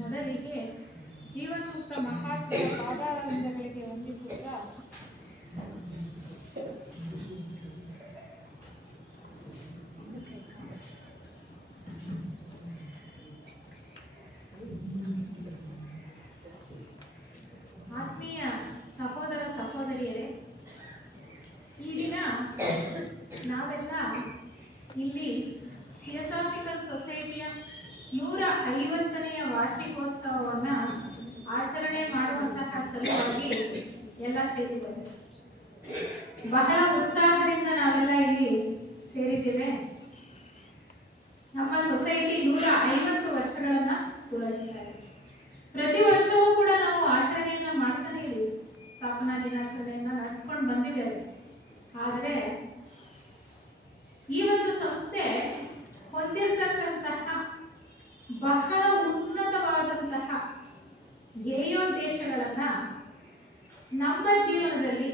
ಮೊದಲಿಗೆ ಜೀವನ್ಮುಕ್ತ ಮಹಾತ್ಮರ ಪಾದಾರವಿಂದಗಳಿಗೆ ವಂದಿಸುತ್ತಾ ಆತ್ಮೀಯ ಸಹೋದರ ಸಹೋದರಿಯರೇ, ಈ ದಿನ ನಾವೆಲ್ಲ ಇಲ್ಲಿ ಥಿಯೋಸಾಫಿಕಲ್ ಸೊಸೈಟಿಯ 150ನೇ ವಾರ್ಷಿಕೋತ್ಸವವನ್ನು ಆಚರಣೆ ಮಾಡುವಂತಹ ಸಲುವಾಗಿ ಎಲ್ಲ ಸೇರಿದ್ದೇವೆ. ಬಹಳ ಉತ್ಸಾಹದಿಂದ ನಾವೆಲ್ಲ ಇಲ್ಲಿ ಸೇರಿದ್ದೇವೆ. ನಮ್ಮ ಸೊಸೈಟಿ 150 ವರ್ಷಗಳನ್ನ ಪೂರೈಸಿದ್ದಾರೆ. ಪ್ರತಿ ವರ್ಷವೂ ಕೂಡ ನಾವು ಆಚರಣೆಯನ್ನ ಮಾಡ್ತಾನೆ ಇದ್ದೀವಿ. ಸ್ಥಾಪನಾ ದಿನಾಚರಣೆಯನ್ನ ನಡೆಸ್ಕೊಂಡು ಬಂದಿದ್ದೇವೆ. ಆದರೆ ಈ ಒಂದು ಸಂಸ್ಥೆ ಹೊಂದಿರತಕ್ಕಂತಹ ಬಹಳ ಉನ್ನತವಾದಂತಹ ಧ್ಯೇಯೋದ್ದೇಶಗಳನ್ನ ನಮ್ಮ ಜೀವನದಲ್ಲಿ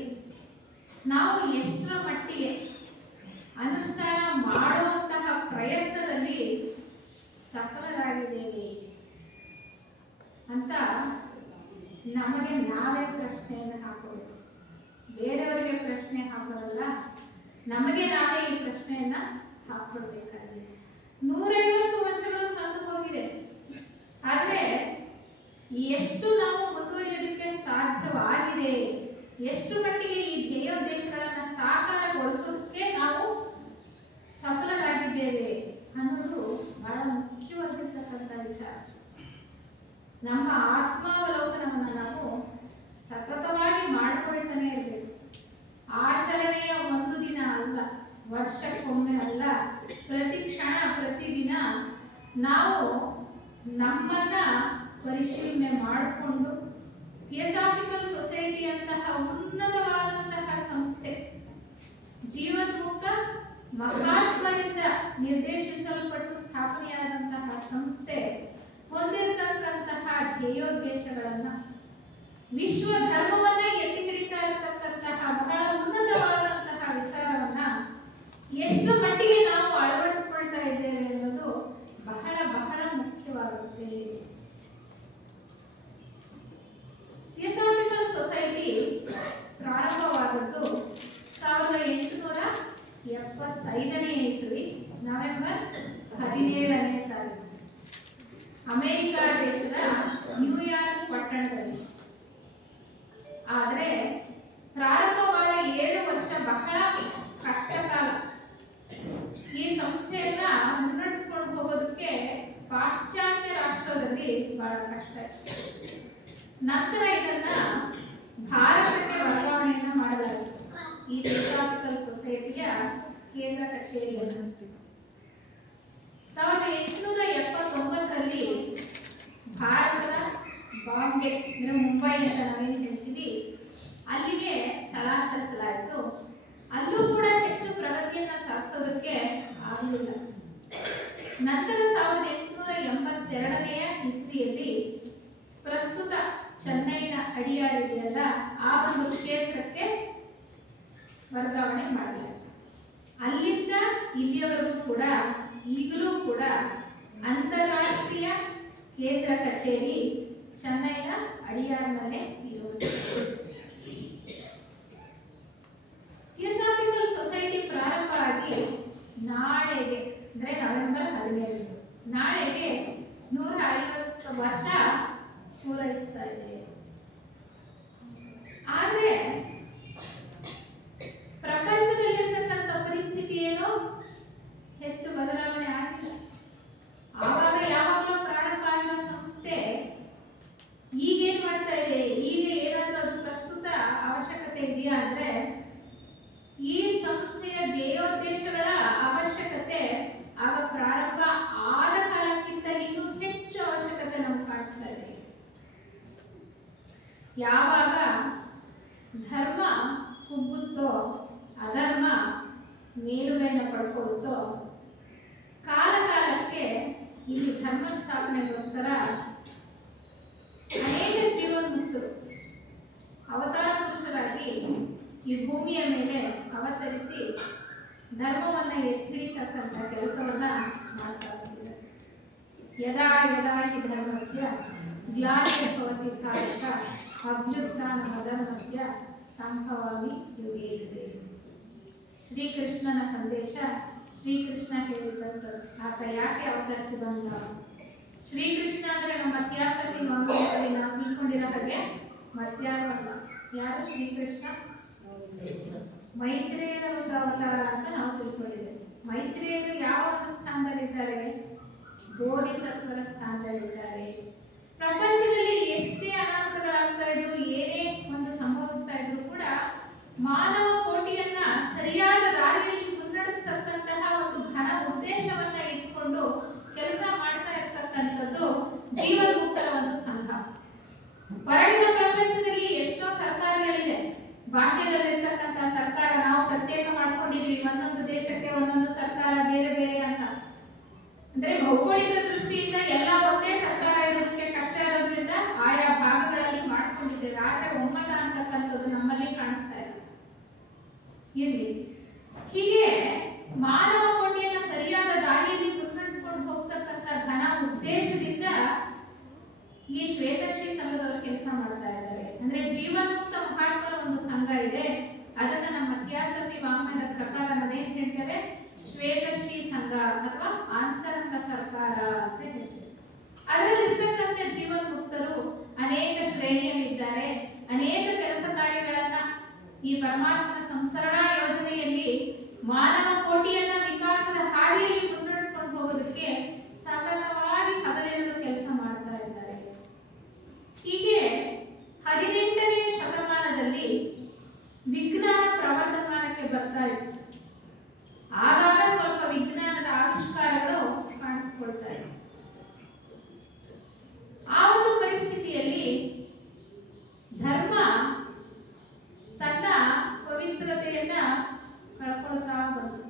ನಾವು ಎಷ್ಟರ ಮಟ್ಟಿಗೆ ಅನುಷ್ಠಾನ ಮಾಡುವಂತಹ ಪ್ರಯತ್ನದಲ್ಲಿ ಸಫಲರಾಗಿದ್ದೇವೆ ಅಂತ ನಮಗೆ ನಾವೇ ಪ್ರಶ್ನೆಯನ್ನು ಹಾಕೋಬೇಕು. ಬೇರೆಯವರಿಗೆ ಪ್ರಶ್ನೆ ಹಾಕೋದಲ್ಲ, ನಮಗೆ ನಾವೇ ಈ ಪ್ರಶ್ನೆಯನ್ನ ಹಾಕೊಳ್ಬೇಕಾಗಿದೆ. 150 ವರ್ಷಗಳು ಸಂದು ಹೋಗಿದೆ. ಆದ್ರೆ ಎಷ್ಟು ನಾವು ಮುಂದುವರಿಯೋದಕ್ಕೆ ಸಾಧ್ಯವಾಗಿದೆ, ಎಷ್ಟು ಮಟ್ಟಿಗೆ ಈ ಧ್ಯೇಯೋದ್ದೇಶಗಳನ್ನ ಸಾಕಾರಗೊಳಿಸೋದಕ್ಕೆ ನಾವು ಸಫಲರಾಗಿದ್ದೇವೆ ಅನ್ನೋದು ಬಹಳ ಮುಖ್ಯವಾಗಿರ್ತಕ್ಕಂಥ ವಿಚಾರ. ನಮ್ಮ ಆತ್ಮಾವಲೋಕನವನ್ನು ನಾವು ಸತತವಾಗಿ ಮಾಡಿಕೊಳ್ತಾನೆ ಇರಬೇಕು. ಆಚರಣೆಯ ಒಂದು ದಿನ ಅಲ್ಲ, ವರ್ಷಕ್ಕೊಮ್ಮೆ ಅಲ್ಲ, ಪ್ರತಿ ಕ್ಷಣ ಪ್ರತಿದಿನ ನಾವು ನಮ್ಮನ್ನ ಪರಿಶೀಲನೆ ಮಾಡಿಕೊಂಡು ಥಿಯೋಸಾಫಿಕಲ್ ಸೊಸೈಟಿ ಅಂತಹ ಉನ್ನತವಾದಂತಹ ಸಂಸ್ಥೆ, ಜೀವನ್ಮುಕ್ತ ಮಹಾತ್ಮರಿಂದ ನಿರ್ದೇಶಿಸಲ್ಪಟ್ಟು ಸ್ಥಾಪನೆಯಾದಂತಹ ಸಂಸ್ಥೆ ಹೊಂದಿರತಕ್ಕಂತಹ ಧ್ಯೇಯೋದ್ದೇಶಗಳನ್ನ, ವಿಶ್ವ ಧರ್ಮವನ್ನೇ ಎತ್ತಿ ಹಿಡಿತಾ ಇರತಕ್ಕಂತಹ ಬಹಳ ಉನ್ನತವಾದಂತಹ ವಿಚಾರವನ್ನ ಎಷ್ಟು ಮಟ್ಟಿಗೆ ನಾವು ಅಳವಡಿಸಿಕೊಳ್ತಾ ಇದ್ದೇವೆ ಅನ್ನೋದು ಬಹಳ ಬಹಳ ಮುಖ್ಯವಾಗುತ್ತೆ. ಥಿಯೋಸಾಫಿಕಲ್ ಸೊಸೈಟಿ ಪ್ರಾರಂಭವಾದದ್ದು 1875ನೇ ಇಸವಿ ನವೆಂಬರ್ 17ನೇ ತಾರೀಕು ಅಮೆರಿಕ ದೇಶದ ನ್ಯೂಯಾರ್ಕ್ ಪಟ್ಟಣದಲ್ಲಿ. ಆದರೆ ಪ್ರಾರಂಭವಾದ 7 ವರ್ಷ ಬಹಳ ಕಷ್ಟಕಾಲ. ಈ ಸಂಸ್ಥೆಯನ್ನ ಮುನ್ನಡೆಸಿಕೊಂಡು ಹೋಗೋದಕ್ಕೆ ಪಾಶ್ಚಾತ್ಯ ರಾಷ್ಟ್ರದಲ್ಲಿ ಬಹಳ ಕಷ್ಟ. ನಂತರ ಇದನ್ನ ಭಾರತಕ್ಕೆ ವರ್ಗಾವಣೆಯನ್ನ ಮಾಡಲಾಯಿತು. ಈ ಥಿಯೋಸಾಫಿಕಲ್ ಸೊಸೈಟಿಯ ಕೇಂದ್ರ ಕಚೇರಿಯನ್ನು 1879ರಲ್ಲಿ ಭಾರತದ ಬಾಂಬೆ ಅಂದ್ರೆ ಮುಂಬೈ ಅಂತ ನಾವೇನು ಹೇಳ್ತೀವಿ ಅಲ್ಲಿಗೆ ಸ್ಥಳಾಂತರಿಸಲಾಯಿತು. ಅಲ್ಲೂ ಕೂಡ ಹೆಚ್ಚು ಪ್ರಗತಿಯನ್ನ ಸಾಧಿಸೋದಕ್ಕೆ ಆಗಲಿಲ್ಲ. ನಂತರ 1882ನೇ ಇಸ್ವಿಯಲ್ಲಿ ಪ್ರಸ್ತುತ ಚೆನ್ನೈನ ಅಡಿಯಾರ್ ಇದೆಯಲ್ಲ, ಆ ಒಂದು ಕ್ಷೇತ್ರಕ್ಕೆ ವರ್ಗಾವಣೆ ಮಾಡಲಾಯಿತು. ಅಲ್ಲಿಂದ ಇಲ್ಲಿಯವರೆಗೂ ಕೂಡ ಈಗಲೂ ಕೂಡ ಅಂತಾರಾಷ್ಟ್ರೀಯ ಕೇಂದ್ರ ಕಚೇರಿ ಚೆನ್ನೈನ ಅಡಿಯಾರ್ನಲ್ಲೇ ಇರುವುದು. ಥಿಯೋಸಾಫಿಕಲ್ ಸೊಸೈಟಿ ಪ್ರಾರಂಭ ಆಗಿ ನಾಳೆಗೆ ಅಂದ್ರೆ ನವೆಂಬರ್ 17 ನಾಳೆಗೆ 150 ವರ್ಷ ಪೂರೈಸ್ತಾ ಇದೆ. ಆದ್ರೆ ಪ್ರಪಂಚದಲ್ಲಿರ್ತಕ್ಕಂಥ ಪರಿಸ್ಥಿತಿ ಏನು ಹೆಚ್ಚು ಬದಲಾವಣೆ ಆಗಿಲ್ಲ. ಆವಾಗ ಯಾವಾಗಲೂ ಪ್ರಾರಂಭ ಆಗಿರೋ ಸಂಸ್ಥೆ ಈಗೇನ್ ಮಾಡ್ತಾ ಇದೆ, ಈಗ ಏನಾದ್ರೂ ಅದು ಪ್ರಸ್ತುತ ಅವಶ್ಯಕತೆ ಇದೆಯಾ ಅಂದ್ರೆ ಈ ಸಂಸ್ಥೆಯ ಧ್ಯೇಯೋದ್ದೇಶಗಳ ಅವಶ್ಯಕತೆ ಆಗ ಪ್ರಾರಂಭ ಆದ ಕಾಲಕ್ಕಿಂತ ಇನ್ನೂ ಹೆಚ್ಚು ಅವಶ್ಯಕತೆ ನಮ್ಗೆ ಕಾಣಿಸ್ತಾ ಇದೆ. ಯಾವಾಗ ಧರ್ಮ ಕುಗ್ಗುತ್ತೋ, ಅಧರ್ಮ ಮೇಲುಗೈನ ಪಡ್ಕೊಳ್ಳುತ್ತೋ, ಕಾಲ ಕಾಲಕ್ಕೆ ಇಲ್ಲಿ ಧರ್ಮ ಸ್ಥಾಪನೆಗೋಸ್ಕರ ಅನೇಕ ಜೀವನ್ಮುಕ್ತರು ಅವತಾರ ಪುರುಷರಾಗಿ ಈ ಭೂಮಿಯ ಮೇಲೆ ಅವತರಿಸಿ ಧರ್ಮವನ್ನು ಎತ್ತಿಡಿತಕ್ಕಂಥ ಕೆಲಸವನ್ನ ಮಾಡ್ತಾ ಬಂದಿದ್ದಾರೆ. ಯದಾ ಯದಾ ಹಿ ಧರ್ಮಸ್ಯ ಗ್ಲಾನಿರ್ಭವತಿ ಭಾರತ ಅಭ್ಯುತ್ಥಾನಮಧರ್ಮಸ್ಯ ಸಂಭವಾಮಿ ಯುಗೇ ಯುಗೇ. ಶ್ರೀಕೃಷ್ಣನ ಸಂದೇಶ ಶ್ರೀಕೃಷ್ಣ ಹೇಳಿದಂಥದ್ದು. ಆತ ಯಾಕೆ ಅವತರಿಸಿ ಬಂದ? ಶ್ರೀಕೃಷ್ಣ ಅಂದ್ರೆ ನಮ್ಮ ಇತಿಹಾಸದಲ್ಲಿ ನಾವು ತಿಳ್ಕೊಂಡಿರೋ ಹಾಗೆ ಮತ್ಯಾರು ಅಲ್ಲ. ಯಾರು ಶ್ರೀಕೃಷ್ಣ? ಮೈತ್ರೇಯರ ಒಂದು ಅವತಾರ ಅಂತ ನಾವು ತಿಳ್ಕೊಂಡಿದ್ದೇವೆ. ಮೈತ್ರೇಯರು ಯಾವ ಒಂದು ಸ್ಥಾನದಲ್ಲಿದ್ದಾರೆ? ಬೋಧಿಸತ್ವರ ಸ್ಥಾನದಲ್ಲಿದ್ದಾರೆ. ಪ್ರಪಂಚದಲ್ಲಿ ಎಷ್ಟೇ ಅನಾಹುತಗಳಾಗ್ತಾ ಇದ್ರು, ಏನೇ ಒಂದು ಸಂಭವಿಸ್ತಾ ಇದ್ರು ಕೂಡ ಮಾನವ ಕೋಟಿಯನ್ನ ಸರಿಯಾದ ದಾರಿಯಲ್ಲಿ ಮುನ್ನಡೆಸ್ತಕ್ಕಂತಹ ಒಂದು ಘನ ಉದ್ದೇಶವನ್ನ ಇಟ್ಕೊಂಡು ಕೆಲಸ ಮಾಡ್ತಾ ಇರ್ತಕ್ಕಂಥದ್ದು ಜೀವನ್ಮುಕ್ತರ ಒಂದು ಸಂಘ. ಹೊರಗಿನ ಪ್ರಪಂಚದಲ್ಲಿ ಎಷ್ಟೋ ಸರ್ಕಾರಗಳಿದೆ. ಬಾಹ್ಯದಲ್ಲಿರ್ತಕ್ಕಂಥ ಸರ್ಕಾರ ನಾವು ಪ್ರತ್ಯೇಕ ಮಾಡ್ಕೊಂಡಿದ್ವಿ, ಒಂದೊಂದು ದೇಶಕ್ಕೆ ಒಂದೊಂದು ಸರ್ಕಾರ ಬೇರೆ ಬೇರೆ ಅಂತ. ಅಂದ್ರೆ ಭೌಗೋಳಿಕ ದೃಷ್ಟಿಯಿಂದ ಎಲ್ಲ ಒಂದೇ ಸರ್ಕಾರ ಇರೋದಕ್ಕೆ ಕಷ್ಟ ಇರೋದ್ರಿಂದ ಆಯಾ ಭಾಗಗಳಲ್ಲಿ ಮಾಡ್ಕೊಂಡಿದ್ದೇವೆ. ಆದ್ರೆ ಒಮ್ಮತ ಅಂತಕ್ಕಂಥದ್ದು ನಮ್ಮಲ್ಲಿ ಕಾಣಿಸ್ತಾ ಇದೆ. ಇರ್ಲಿ, ಹೀಗೆ ಮಾನವ ಕೋಟಿಯನ್ನ ಸರಿಯಾದ ದಾರಿಯಲ್ಲಿ ಮುನ್ನಡೆಸ್ಕೊಂಡು ಹೋಗ್ತಕ್ಕಂಥ ಘನ ಉದ್ದೇಶದಿಂದ ಈ ಶ್ವೇತಶ್ರೀ ಸಂಘದವರು ಕೆಲಸ ಮಾಡ್ತಾ ಇದ್ದಾರೆ. ಅಂದ್ರೆ ಜೀವನ್ಮುಕ್ತ ಮಹಾತ್ಮರ ಒಂದು ಸಂಘ ಇದೆ. ಅದನ್ನ ನಮ್ಮ ಇತಿಹಾಸದಲ್ಲಿ ವಾಂಗ್ಮಯದ ಪ್ರಕಾರ ನಾವೇನ್ ಹೇಳ್ತೇವೆ? ಶ್ವೇತಶ್ರೀ ಸಂಘ ಅಥವಾ ಆಂತರಂಗ ಸರ್ಕಾರ ಅಂತ ಹೇಳ್ತೇವೆ. ಅದರಲ್ಲಿರ್ತಕ್ಕಂಥ ಜೀವನ್ಮುಕ್ತರು ಅನೇಕ ಶ್ರೇಣಿಯಲ್ಲಿದ್ದಾರೆ. ಅನೇಕ ಕೆಲಸ ಕಾರ್ಯಗಳನ್ನ ಈ ಪರಮಾತ್ಮನ ಸಂಸರಣಾ ಯೋಜನೆಯಲ್ಲಿ ಮಾನವ ಕೋಟಿಯನ್ನ ವಿಕಾಸದ ಹಾದಿಯಲ್ಲಿ ಮುನ್ನಡೆಸ್ಕೊಂಡು ಹೋಗೋದಕ್ಕೆ ಸತತವಾಗಿ ಹಗಲಿರುಳು ಕೆಲಸ ಮಾಡ್ತಾ ಇದ್ದಾರೆ. ಹೀಗೆ 18ನೇ ಶತಮಾನದಲ್ಲಿ ವಿಜ್ಞಾನ ಪ್ರವರ್ಧಮಾನಕ್ಕೆ ಬರ್ತಾ ಇತ್ತು. ಆಗಾಗ ಸ್ವಲ್ಪ ವಿಜ್ಞಾನದ ಆವಿಷ್ಕಾರಗಳು ಕಾಣಿಸ್ಕೊಳ್ತಾ ಇತ್ತು. ಆ ಒಂದು ಪರಿಸ್ಥಿತಿಯಲ್ಲಿ ಧರ್ಮ ತನ್ನ ಪವಿತ್ರತೆಯನ್ನ ಕಳ್ಕೊಳ್ತಾ ಬಂತು.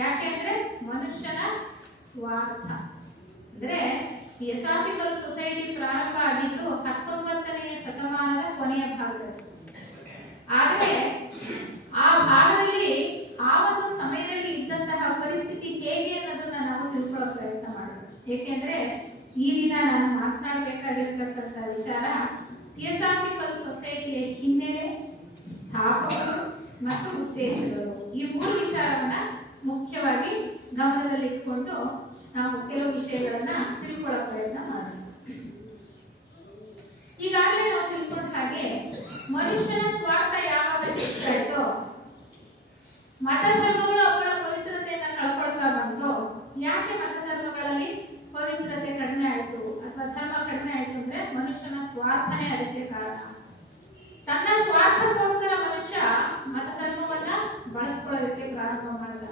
ಯಾಕೆಂದ್ರೆ ಮನುಷ್ಯನ ಸ್ವಾರ್ಥ. ಅಂದ್ರೆ ಎಸಾಫಿಕಲ್ ಸೊಸೈಟಿ ಪ್ರಾರಂಭ ಆಗಿದ್ದು 19ನೇ ಶತಮಾನದ ಕೊನೆಯ ಭಾಗದಲ್ಲಿ. ಆದರೆ ಆ ಭಾಗದಲ್ಲಿ ಆ ಒಂದು ಸಮಯದಲ್ಲಿ ಇದ್ದಂತಹ ಪರಿಸ್ಥಿತಿ ಹೇಗೆ ಅನ್ನೋದನ್ನ ನಾವು ತಿಳ್ಕೊಳ್ಳೋ ಪ್ರಯತ್ನ ಮಾಡೋಣ. ಏಕೆಂದ್ರೆ ಈ ದಿನ ನಾನು ಮಾತನಾಡಬೇಕಾಗಿರ್ತಕ್ಕಂಥ ವಿಚಾರ ಥಿಯೋಸಾಫಿಕಲ್ ಸೊಸೈಟಿಯ ಹಿನ್ನೆಲೆ, ಸ್ಥಾಪಕರು ಮತ್ತು ಉದ್ದೇಶಗಳು. ಈ 3 ವಿಚಾರವನ್ನ ಮುಖ್ಯವಾಗಿ ಗಮನದಲ್ಲಿಟ್ಕೊಂಡು ನಾವು ಕೆಲವು ವಿಷಯಗಳನ್ನ ತಿಳ್ಕೊಳ್ಳೋ ಪ್ರಯತ್ನ ಮಾಡೋಣ. ಈಗಾಗಲೇ ನಾವು ತಿಳ್ಕೊಂಡ ಹಾಗೆ ಮನುಷ್ಯನ ಸ್ವಾರ್ಥ ಯಾವಾಗ ಹೆಚ್ಚಾಯ್ತೋ, ಮತ ಧರ್ಮಗಳು ಅವುಗಳ ಪವಿತ್ರತೆಯನ್ನ ಕಳ್ಕೊಳ್ತಾ ಬಂತು. ಯಾಕೆ ಮತ ಧರ್ಮಗಳಲ್ಲಿ ಪವಿತ್ರತೆ ಕಡಿಮೆ ಆಯ್ತು ಅಥವಾ ಧರ್ಮ ಕಡಿಮೆ ಆಯ್ತು ಅಂದ್ರೆ ಮನುಷ್ಯನ ಸ್ವಾರ್ಥನೇ ಅದಕ್ಕೆ ಕಾರಣ. ತನ್ನ ಸ್ವಾರ್ಥಕ್ಕೋಸ್ಕರ ಮನುಷ್ಯ ಮತ ಧರ್ಮವನ್ನ ಬಳಸ್ಕೊಳ್ಳೋದಕ್ಕೆ ಪ್ರಾರಂಭ ಮಾಡಿದ.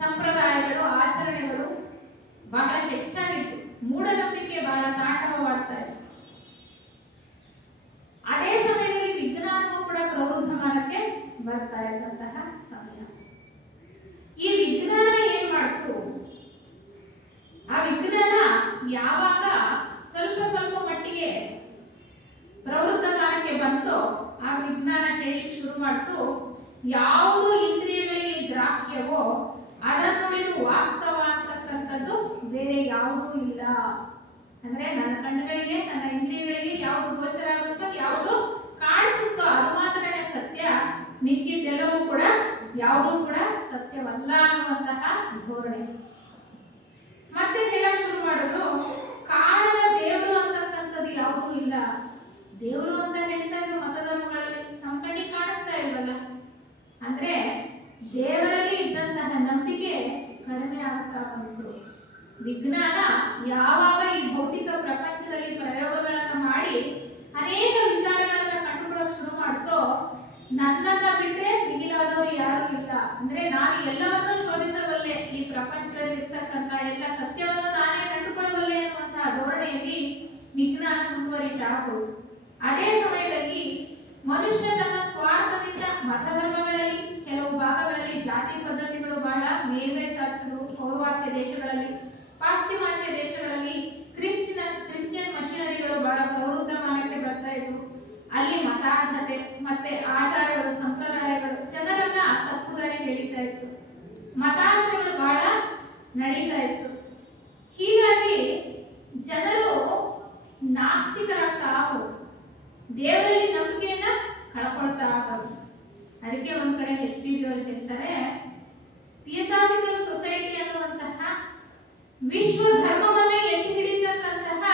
ಸಂಪ್ರದಾಯಗಳು, ಆಚರಣೆಗಳು ಬಹಳ ಹೆಚ್ಚಾಗಿತ್ತು. ಮೂಢನಂಬಿಕೆ ಬಹಳ ತಾಂಡವವಾಡ್ತಾ ಇತ್ತು. ಅದೇ ಸಮಯದಲ್ಲಿ ವಿಜ್ಞಾನವೂ ಕೂಡ ಪ್ರವರ್ಧಮಾನಕ್ಕೆ ಬರ್ತಾ ಇದ್ದಂತಹ ಸಮಯ. ಈ ವಿಜ್ಞಾನ ಏನ್ ಮಾಡ್ತು? ಆ ವಿಜ್ಞಾನ ಯಾವಾಗ ಸ್ವಲ್ಪ ಸ್ವಲ್ಪ ಮಟ್ಟಿಗೆ ಪ್ರವೃತ್ತಮಾನಕ್ಕೆ ಬಂತು, ಆ ವಿಜ್ಞಾನ ಹೇಳಲಿಕ್ಕೆ ಶುರು ಮಾಡ್ತು, ಯಾವುದು ಇಂದ್ರಿಯಗಳಿಗೆ ಗ್ರಾಹ್ಯವೋ ಅದನ್ನುಳಿದು ವಾಸ್ತವ ಅಂತಕ್ಕಂಥದ್ದು ಬೇರೆ ಯಾವುದೂ ಇಲ್ಲ. ಅಂದ್ರೆ ನನ್ನ ಕಣ್ಣುಗಳಿಗೆ, ನನ್ನ ಇಂದ್ರಿಯಗಳಿಗೆ ಯಾವುದು ಗೋಚರ ಆಗುತ್ತೋ, ಯಾವುದು ಕಾಣಿಸುತ್ತೋ ಅದು ಮಾತ್ರನೇ ಸತ್ಯ, ಮಿಕ್ಕಿದ್ದೆಲ್ಲವೂ ಕೂಡ ಯಾವುದೂ ಕೂಡ ಸತ್ಯವಲ್ಲ ಅನ್ನುವಂತಹ ಧೋರಣೆ. ಮತ್ತೆ ಹೇಳಕ್ ಶುರು ಮಾಡಿದ್ರು, ಕಾಣದ ದೇವರು ಅಂತಕ್ಕಂಥದ್ದು ಯಾವುದೂ ಇಲ್ಲ. ದೇವರು ಅಂತ ಹೇಳ್ತಾ ಇದ್ರು ಮತಧರ್ಮಗಳಲ್ಲಿ, ನಮ್ಮ ಕಣ್ಣಿಗೆ ಕಾಣಿಸ್ತಾ ಇಲ್ವಲ್ಲ. ಅಂದ್ರೆ ದೇವರಲ್ಲಿ ಇದ್ದಂತಹ ನಂಬಿಕೆ ಕಡಿಮೆ ಆಗ್ತಾ ಬಂತು. ವಿಜ್ಞಾನ ಯಾವಾಗ ಈ ಭೌತಿಕ ಪ್ರಪಂಚದಲ್ಲಿ ಪ್ರಯೋಗಗಳನ್ನ ಮಾಡಿ ಅನೇಕ ವಿಚಾರಗಳನ್ನ ಕಂಡುಕೊಳ್ಳೋಕೆ ಶುರು ಮಾಡ್ತೋ, ನನ್ನನ್ನ ಬಿಟ್ರೆ ಮಿಗಿಲಾದವರು ಯಾರು ಇಲ್ಲ. ಅಂದ್ರೆ ನಾನು ಎಲ್ಲವನ್ನೂ ಶೋಧಿಸಬಲ್ಲೆ, ಈ ಪ್ರಪಂಚದಲ್ಲಿ ಇರ್ತಕ್ಕಂಥ ಎಲ್ಲ ಸತ್ಯವನ್ನು ನಾನೇ ಕಂಡುಕೊಳ್ಳಬಲ್ಲೆ ಅನ್ನುವಂತಹ ಧೋರಣೆಯಲ್ಲಿ ವಿಜ್ಞಾನ ಮುಂದುವರಿತಾ ಹೋಯಿತು. ಅದೇ ಸಮಯದಲ್ಲಿ ಮನುಷ್ಯ ತನ್ನ ಸ್ವಾರ್ಥದಿಂದ ಮತಧರ್ಮಗಳಲ್ಲಿ, ಕೆಲವು ಭಾಗಗಳಲ್ಲಿ ಜಾತಿ ಪದ್ಧತಿಗಳು ಬಹಳ ಮೇಲ್ಗೈ ಸಾಧಿಸಿದವು. ಪೌರ್ವಾತ್ಯ ದೇಶಗಳಲ್ಲಿ, ಪಾಶ್ಚಿಮಾತ್ಯ ದೇಶಗಳಲ್ಲಿ ಕ್ರಿಶ್ಚಿಯನ್ ಮಷಿನರಿಗಳು ಬಹಳ ಪ್ರವೃತ್ತಮಾನಕ್ಕೆ ಬರ್ತಾ ಇದ್ವು. ಅಲ್ಲಿ ಮತಾಂಧತೆ ಮತ್ತೆ ಆಚಾರಗಳು ಸಂಪ್ರದಾಯಗಳು ಜನರನ್ನ ತಪ್ಪು ದಾರಿಗೆ ಎಳಿತಾ ಇತ್ತು. ಮತಾಂತರಗಳು ಬಹಳ ನಡೀತಾ ಇತ್ತು. ಹೀಗಾಗಿ ಜನರು ನಾಸ್ತಿಕರಾಗ್ತಾ ಹೋದ್ರು, ದೇವರಲ್ಲಿ ನಂಬಿಕೆಯನ್ನ ಕಳ್ಕೊಳ್ತಾ ಹೋದ್ರು. ಅದಕ್ಕೆ ಒಂದ್ ಕಡೆ HP ಅವರು ಹೇಳ್ತಾರೆ, ಥಿಯೋಸಾಫಿಕಲ್ ಸೊಸೈಟಿ ಅನ್ನುವಂತಹ ವಿಶ್ವ ಧರ್ಮವನ್ನೇ ಎತ್ತಿ ಹಿಡಿತಕ್ಕಂತಹ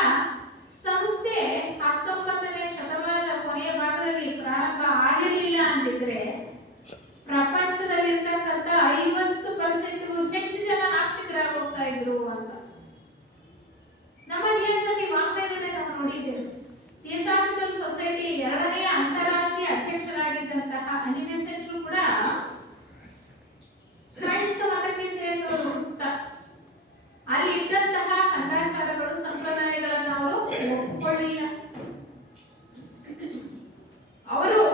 ಸಂಸ್ಥೆ 19ನೇ ಶತಮಾನದ ಕೊನೆಯ ಭಾಗದಲ್ಲಿ ಪ್ರಾರಂಭ ಆಗಿರಲಿಲ್ಲ ಅಂದಿದ್ರೆ ಪ್ರಪಂಚದಲ್ಲಿರ್ತಕ್ಕಂಥ 50%ಗೂ ಹೆಚ್ಚು ಜನ ನಾಸ್ತಿಕರಾಗಿ ಹೋಗ್ತಾ ಇದ್ರು ಅಂತ. ನಮ್ಮ ಥಿಯೋಸಾಫಿ ವಾಂಗ್ಮಯದಲ್ಲೇ ನಾವು ನೋಡಿದ್ದೇವೆ. ಥಿಯೋಸಾಫಿಕಲ್ ಸೊಸೈಟಿ 2ನೇ ಅಂತಾರಾಷ್ಟ್ರೀಯ ಅಧ್ಯಕ್ಷರಾಗಿದ್ದಂತಹ ಅನಿಬೆಸೆಂಟ್ರು ಕೂಡ ಕ್ರೈಸ್ತ ಮತಕ್ಕೆ ಸೇರಿದವರು. ಅಲ್ಲಿ ಇದ್ದಂತಹ ಕಂದಾಚಾರಗಳು ಸಂಪ್ರದಾಯಗಳನ್ನು ಅವರು ಒಪ್ಪಿಕೊಳ್ಳಿಲ್ಲ. ಅವರು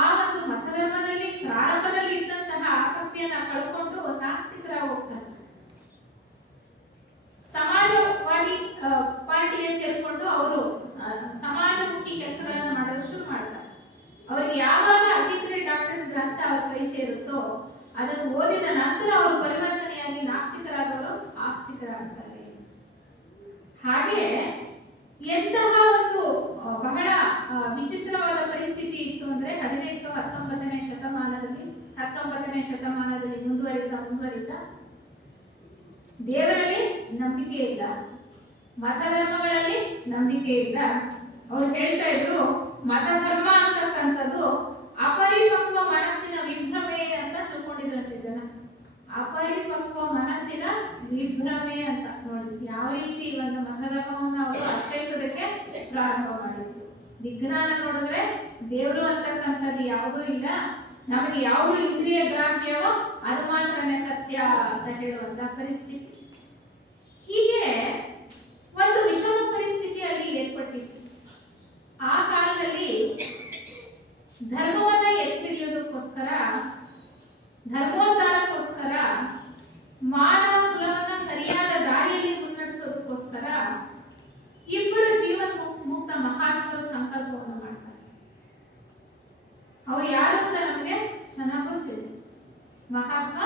ಆ ಒಂದು ಮತಧರ್ಮದಲ್ಲಿ ಪ್ರಾರಂಭದಲ್ಲಿ ಇದ್ದಂತಹ ಆಸಕ್ತಿಯನ್ನ ಕಳ್ಕೊಂಡು ನಾಸ್ತಿಕರಾಗಿ ಹೋಗ್ತಾರೆ. ಸಮಾಜವಾದಿ ಪಾರ್ಟಿಗೆ ಸೇರ್ಕೊಂಡು ಅವರು ಸಮಾಜಮುಖಿ ಕೆಲಸಗಳನ್ನು ಮಾಡಲು ಶುರು ಮಾಡ್ತಾರೆ. ಅವರಿಗೆ ಯಾವಾಗ ಸೀಕ್ರೆಟ್ ಡಾಕ್ಟರ್ ಗ್ರಂಥ ಅವ್ರ ಕೈ ಸೇರುತ್ತೋ ಅದನ್ನು ಓದಿದ ನಂತರ ಅವರು ಪರಿವರ್ತನೆಯಾಗಿ ನಾಸ್ತಿಕರಾದವರು ಆಸ್ತಿಕರಾಗ್ತಾರೆ. ಹಾಗೆ ಎಂತಹ ಒಂದು ಬಹಳ ವಿಚಿತ್ರವಾದ ಪರಿಸ್ಥಿತಿ ಇತ್ತು ಅಂದ್ರೆ 19ನೇ ಶತಮಾನದಲ್ಲಿ ಮುಂದುವರಿತಾ ದೇವರಲ್ಲಿ ನಂಬಿಕೆ ಇಲ್ಲ, ಮತಧರ್ಮಗಳಲ್ಲಿ ನಂಬಿಕೆ ಇಲ್ಲ. ಅವ್ರು ಹೇಳ್ತಾ ಇದ್ರು, ಮತಧರ್ಮ ಅಂತಕ್ಕಂಥದ್ದು ಅಪರಿಪಕ್ವ ಮನಸ್ಸಿನ ವಿಭ್ರಮೆ ಅಂತ ತಿಳ್ಕೊಂಡಿದ್ರಂತೆ ಜನ. ಅಪರಿಪಕ್ವ ಮನಸ್ಸಿನ ವಿಭ್ರಮೆ ಅಂತ ನೋಡಿ ಯಾವ ರೀತಿ ಒಂದು ಮತಧರ್ಮವನ್ನು ಅವರು ಅರ್ಥೈಸೋದಕ್ಕೆ ಪ್ರಾರಂಭ ಮಾಡಿದ್ರು. ವಿಜ್ಞಾನ ನೋಡಿದ್ರೆ ದೇವರು ಅಂತಕ್ಕಂಥದ್ದು ಯಾವುದೂ ಇಲ್ಲ, ನಮಗೆ ಯಾವುದು ಇಂದ್ರಿಯ ಗ್ರಾಹ್ಯವೋ ಅದು ಮಾತ್ರನೇ ಸತ್ಯ ಅಂತ ಹೇಳುವಂತ ಪರಿಸ್ಥಿತಿ. ಹೀಗೆ ಒಂದು ವಿಷಮ ಪರಿಸ್ಥಿತಿ ಅಲ್ಲಿ ಏರ್ಪಟ್ಟಿತ್ತು. ಆ ಕಾಲದಲ್ಲಿ ಧರ್ಮವನ್ನ ಎತ್ತಿ ಹಿಡಿಯೋದಕ್ಕೋಸ್ಕರ, ಧರ್ಮೋದ್ಧಾರಕ್ಕೋಸ್ಕರ, ಮಾನವ ಕುಲವನ್ನ ಸರಿಯಾದ ದಾರಿಯಲ್ಲಿ ಮುನ್ನಡೆಸೋದಕ್ಕೋಸ್ಕರ ಇಬ್ಬರು ಜೀವನ ಮುಕ್ತ ಮಹಾತ್ಮರು ಸಂಕಲ್ಪವನ್ನು ಮಾಡ್ತಾರೆ. ಅವ್ರು ಯಾರು ಅಂತ ನಮಗೆ ಚೆನ್ನಾಗಿ ಗೊತ್ತಿದೆ. ಮಹಾತ್ಮ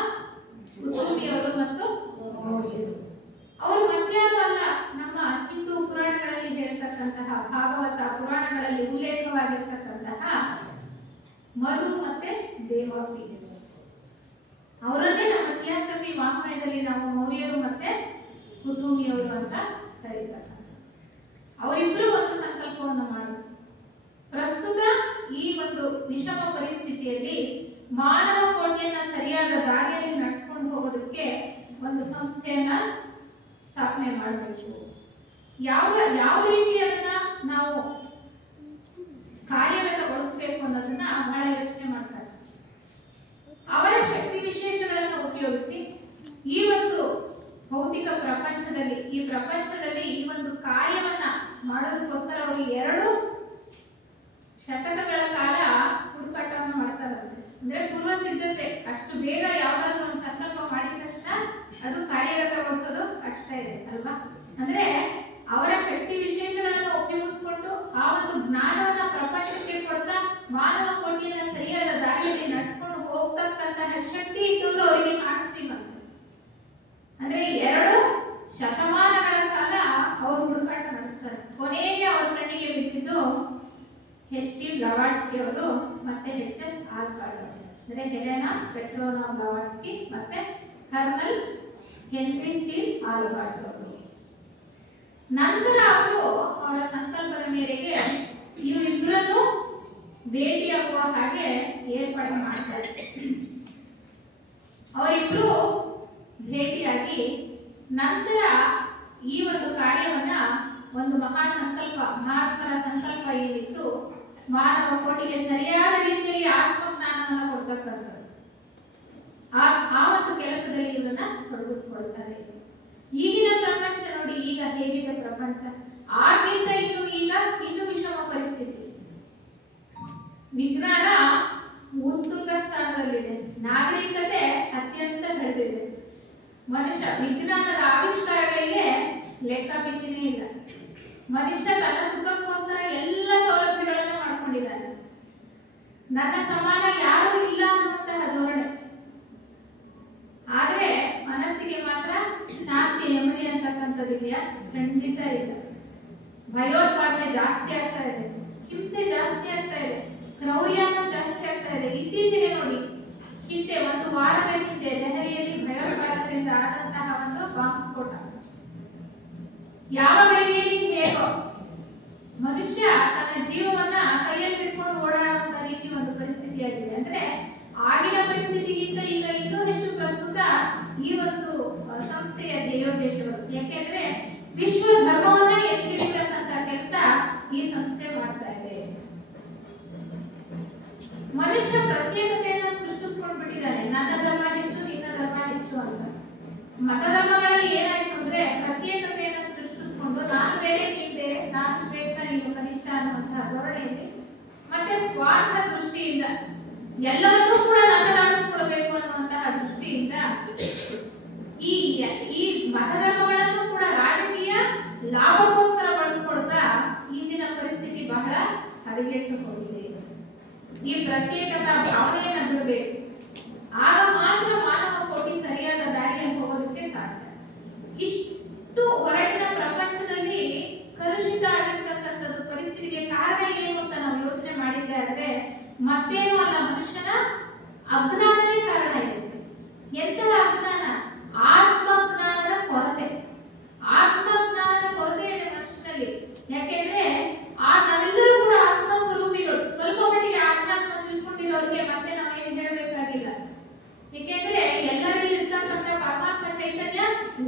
ಕುತುಬಿಯವರು ಮತ್ತು ಮೌರ್ಯರು. ಅವರು ಮತ್ಯಾರು ಅಲ್ಲ, ನಮ್ಮ ಹಿಂದೂ ಪುರಾಣಗಳಲ್ಲಿ ಹೇಳ್ತಕ್ಕಂತಹ, ಭಾಗವತ ಪುರಾಣಗಳಲ್ಲಿ ಉಲ್ಲೇಖವಾಗಿರ್ತಕ್ಕಂತಹ ಮರು ಮತ್ತೆ ದೇವಾಪಿ. ಅವರನ್ನೇ ನಮ್ಮ ಥಿಯೋಸಾಫಿ ವಾಂಗ್ಮಯದಲ್ಲಿ ನಾವು ಮೌರ್ಯರು ಮತ್ತೆ ಕುತುಬಿಯವರು ಅಂತ ಕರೀತಾರೆ. ಅವರಿಬ್ಬರು ಒಂದು ಸಂಕಲ್ಪವನ್ನು ಮಾಡಿದ್ರು. ಪ್ರಸ್ತುತ ಈ ಒಂದು ವಿಷಮ ಪರಿಸ್ಥಿತಿಯಲ್ಲಿ ಮಾನವ ಕೋಟಿಯನ್ನ ಸರಿಯಾದ ದಾರಿಯಲ್ಲಿ ನಡೆಸ್ಕೊಂಡು ಹೋಗೋದಕ್ಕೆ ಒಂದು ಸಂಸ್ಥೆಯನ್ನ ಸ್ಥಾಪನೆ ಮಾಡಬೇಕು. ಯಾವ ರೀತಿ ಅದನ್ನ ನಾವು ಕಾರ್ಯಗತಗೊಳಿಸಬೇಕು ಅನ್ನೋದನ್ನ ಬಹಳ ಯೋಚನೆ ಮಾಡ್ತಾರೆ. ಅವರ ಶಕ್ತಿ ವಿಶೇಷಗಳನ್ನು ಉಪಯೋಗಿಸಿ ಈ ಒಂದು ಭೌತಿಕ ಪ್ರಪಂಚದಲ್ಲಿ ಈ ಒಂದು ಕಾರ್ಯವನ್ನ ಮಾಡೋದಕ್ಕೋಸ್ಕರ ಅವರು 2 ಶತಕಗಳ ಕಾಲ ಹುಡುಕಾಟವನ್ನು ಮಾಡ್ತಾರಂತೆ. ಅಂದ್ರೆ ಪೂರ್ವ ಸಿದ್ಧತೆ. ಅಷ್ಟು ಬೇಗ ಯಾವ್ದಾದ್ರು ಒಂದು ಸಂಕಲ್ಪ ಮಾಡಿದ ತಕ್ಷಣ ಅದು ಕಾರ್ಯಗತಗೊಳಿಸೋದು ಕಷ್ಟ ಇದೆ ಅಲ್ವಾ? ಅಂದ್ರೆ ಅವರ ಶಕ್ತಿ ವಿಶೇಷಗಳನ್ನು ಉಪಯೋಗಿಸಿಕೊಂಡು ಆ ಒಂದು ಜ್ಞಾನವನ್ನ ಪ್ರಪಂಚಕ್ಕೆ ಕೊಡ್ತಾ ಮಾನವ ಕೋಟಿಯನ್ನ ಸರಿಯಾದ ದಾರಿಯಲ್ಲಿ ನಡೆಸ್ಕೊಂಡು ಹೋಗ್ತಕ್ಕಂತಹ ಶಕ್ತಿ ಇತ್ತು ಅವರಿಗೆ ಕಾಣಿಸ್ತೀವಂತೆ. ಅಂದ್ರೆ 2 ಶತಮಾನಗಳ ಕಾಲ ಅವರು ಹುಡುಕಾಟ ನಡೆಸ್ತಾರೆ. ಕೊನೆಗೆ ಅವ್ರ ಕಣ್ಣಿಗೆ ಬಿದ್ದಿದ್ದು HP ಬ್ಲವಾಟ್ಸ್ಕಿ ಅವರು ಮತ್ತೆ HS ಆಲ್ಕಾರ್ಡ್ ಅವರು. ಅಂದ್ರೆ ಹೆಲೆನಾ ಪೆಟ್ರೋನಾ ಬ್ಲವಾಟ್ಸ್ಕಿ ಮತ್ತೆ ಕರ್ನಲ್ ಹೆನ್ರಿ ಸ್ಟೀಲ್ ಆಲ್ಕಾರ್ಡ್ ಅವರು. ನಂತರ ಅವರು ಅವರ ಸಂಕಲ್ಪದ ಮೇರೆಗೆ ಇವರಿಬ್ಬರನ್ನು ಭೇಟಿಯಾಗುವ ಹಾಗೆ ಏರ್ಪಾಡು ಮಾಡ್ತಾರೆ. ಅವರಿಬ್ರು ಭೇಟಿಯಾಗಿ ನಂತರ ಈ ಒಂದು ಕಾರ್ಯವನ್ನ ಒಂದು ಮಹಾತ್ಮರ ಸಂಕಲ್ಪ ಏನಿತ್ತು, ಮಾನವ ಕೋಟಿಗೆ ಸರಿಯಾದ ರೀತಿಯಲ್ಲಿ ಆತ್ಮಜ್ಞಾನವನ್ನು ಕೊಡ್ತಕ್ಕಂಥದ್ದು, ಆ ಒಂದು ಕೆಲಸದಲ್ಲಿ ಇವನ್ನ ತೊಡಗಿಸ್ಕೊಳ್ತಾರೆ. ಈಗಿನ ಪ್ರಪಂಚ ನೋಡಿ, ಈಗ ಹೇಗಿದೆ ಪ್ರಪಂಚ, ಆಗಿಂತ ಇನ್ನು ವಿಷಮ ಪರಿಸ್ಥಿತಿ. ವಿಜ್ಞಾನ ಉತ್ತುಂಗ ಸ್ಥಾನದಲ್ಲಿದೆ, ನಾಗರಿಕತೆ ಅತ್ಯಂತ ಬೆಳೆದಿದೆ. ವಿಜ್ಞಾನದ ಆವಿಷ್ಕಾರಗಳಿಗೆ ಲೆಕ್ಕ ಮಿತಿನೇ ಇಲ್ಲ. ಮನುಷ್ಯ ತನ್ನ ಸುಖಕ್ಕೋಸ್ಕರ ಎಲ್ಲ ಸೌಲಭ್ಯಗಳನ್ನು ಮಾಡ್ಕೊಂಡಿದ್ದಾನೆ. ನನ್ನ ಸಮಾನ ಯಾರು ಇಲ್ಲ ಅನ್ನುವಂತಹ ಧೋರಣೆ. ಆದ್ರೆ ಮನಸ್ಸಿಗೆ ಮಾತ್ರ ಶಾಂತಿ ನೆಮ್ಮದಿ ಅಂತಕ್ಕಂಥದ್ದಿದೆಯಾ? ಖಂಡಿತ ಇಲ್ಲ. ಭಯೋತ್ಪಾದನೆ ಜಾಸ್ತಿ ಆಗ್ತಾ ಇದೆ, ಹಿಂಸೆ ಜಾಸ್ತಿ ಆಗ್ತಾ ಇದೆ, ಕ್ರೌರ್ಯ ಜಾಸ್ತಿ ಆಗ್ತಾ ಇದೆ. ಇತ್ತೀಚೆಗೆ ನೋಡಿ, ಹಿಂದೆ ಒಂದು ವಾರದ ಹಿಂದೆ ದೆಹಲಿಯಲ್ಲಿ ಭಯೋತ್ಪಾದಕರಿಂದ ಆದಂತಹ ಒಂದು ಬಾಂಬ್ ಸ್ಫೋಟ. ಯಾವ ಗಳಿಗೆಯಲ್ಲಿ ಹೇಗೋ ಮನುಷ್ಯ ತನ್ನ ಜೀವವನ್ನ ಕೈಯಲ್ಲಿ ಇಟ್ಕೊಂಡು ಓಡಾಡುವಂತ ರೀತಿ ಒಂದು ಪರಿಸ್ಥಿತಿಯಾಗಿದೆ. ಅಂದ್ರೆ ಆಗಿನ ಪರಿಸ್ಥಿತಿಗಿಂತ ಈಗ ಇನ್ನೂ ಹೆಚ್ಚು ಪ್ರಸ್ತುತ ಈ ಒಂದು ಸಂಸ್ಥೆಯ ಧ್ಯೇಯೋದ್ದೇಶಗಳು. ಯಾಕೆಂದ್ರೆ ವಿಶ್ವ ಧರ್ಮವನ್ನ ಎತ್ತಿ ಹಿಡಿತಕ್ಕಂತ ಕೆಲಸ ಈ ಸಂಸ್ಥೆ ಮಾಡ್ತಾ ಇದೆ. ಮನುಷ್ಯ ಪ್ರತ್ಯೇಕತೆಯನ್ನ ಸೃಷ್ಟಿಸ್ಕೊಂಡ್ಬಿಟ್ಟಿದ್ದಾನೆ. ನನ್ನ ಧರ್ಮ ಹೆಚ್ಚು, ನಿನ್ನ ಧರ್ಮ ಹೆಚ್ಚು ಅಂತ. ಮತಧರ್ಮಗಳಲ್ಲಿ ಏನಾಯ್ತು ಅಂದ್ರೆ ಪ್ರತ್ಯೇಕತೆಯನ್ನ ಸೃಷ್ಟಿಸ್ಕೊಂಡು ನಾನು ಬೇರೆ ನೀನು ಬೇರೆ, ನಾನು ಶ್ರೇಷ್ಠ ನೀನು ಕನಿಷ್ಠ ಅನ್ನುವಂತಹ ಧೋರಣೆಯಲ್ಲಿ ಮತ್ತೆ ಸ್ವಾರ್ಥ ದೃಷ್ಟಿಯಿಂದ ಎಲ್ಲವನ್ನೂ ಕೂಡ ನನ್ನದಾಗಿಸ್ಕೊಳ್ಬೇಕು ಅನ್ನುವಂತಹ ದೃಷ್ಟಿಯಿಂದ ಈ ಮತಧರ್ಮಗಳನ್ನು ಕೂಡ ರಾಜಕೀಯ ಲಾಭಕ್ಕೋಸ್ಕರ ಬಳಸ್ಕೊಳ್ತಾ ಇಂದಿನ ಪರಿಸ್ಥಿತಿ ಬಹಳ ಹದಗೆಟ್ಟು ಹೋಗಿದೆ. ಈ ಪ್ರತ್ಯೇಕತಾ ಭಾವನೆಯನ್ನ ಬಿಡಬೇಕು. ಆಗ ಮಾತ್ರ ಮಾನವ ಕೋಟಿ ಸರಿಯಾದ ದಾರಿಯಲ್ಲಿ ಹೋಗೋದಕ್ಕೆ ಸಾಧ್ಯ. ಇಷ್ಟು ಹೊರಗಿನ ಪ್ರಪಂಚದಲ್ಲಿ ಕಲುಷಿತ ಆಗಿರ್ತಕ್ಕಂಥದ್ದು ಪರಿಸ್ಥಿತಿಗೆ ಕಾರಣ ಏನು ಅಂತ ನಾವು ಯೋಚನೆ ಮಾಡಿದ್ದೆ ಆದ್ರೆ ಮತ್ತೇನು ಅಲ್ಲ, ಮನುಷ್ಯನ ಅಜ್ಞಾನವೇ ಕಾರಣ ಇದೆ. ಎಂತಹ ಅಜ್ಞಾನ? ಆತ್ಮಜ್ಞಾನದ ಕೊರತೆ. ಆತ್ಮಜ್ಞಾನದ ಕೊರತೆ ಇದೆ ಮನುಷ್ಯನಲ್ಲಿ. ಯಾಕೆಂದ್ರೆ ನಾವೆಲ್ಲರೂ ಕೂಡ ಆತ್ಮ ಸ್ವರೂಪಿಗಳು. ಸ್ವಲ್ಪ ಮಟ್ಟಿಗೆ ಆಧ್ಯಾತ್ಮ ತಿಳ್ಕೊಂಡಿರೋರಿಗೆ ಮತ್ತೆ ನಾವೇನು ಹೇಳಬೇಕಾಗಿಲ್ಲ. ಏಕೆಂದ್ರೆ ಎಲ್ಲರಲ್ಲಿ ಇರ್ತಕ್ಕಂಥ ಪರಮಾತ್ಮ ಚೈತನ್ಯ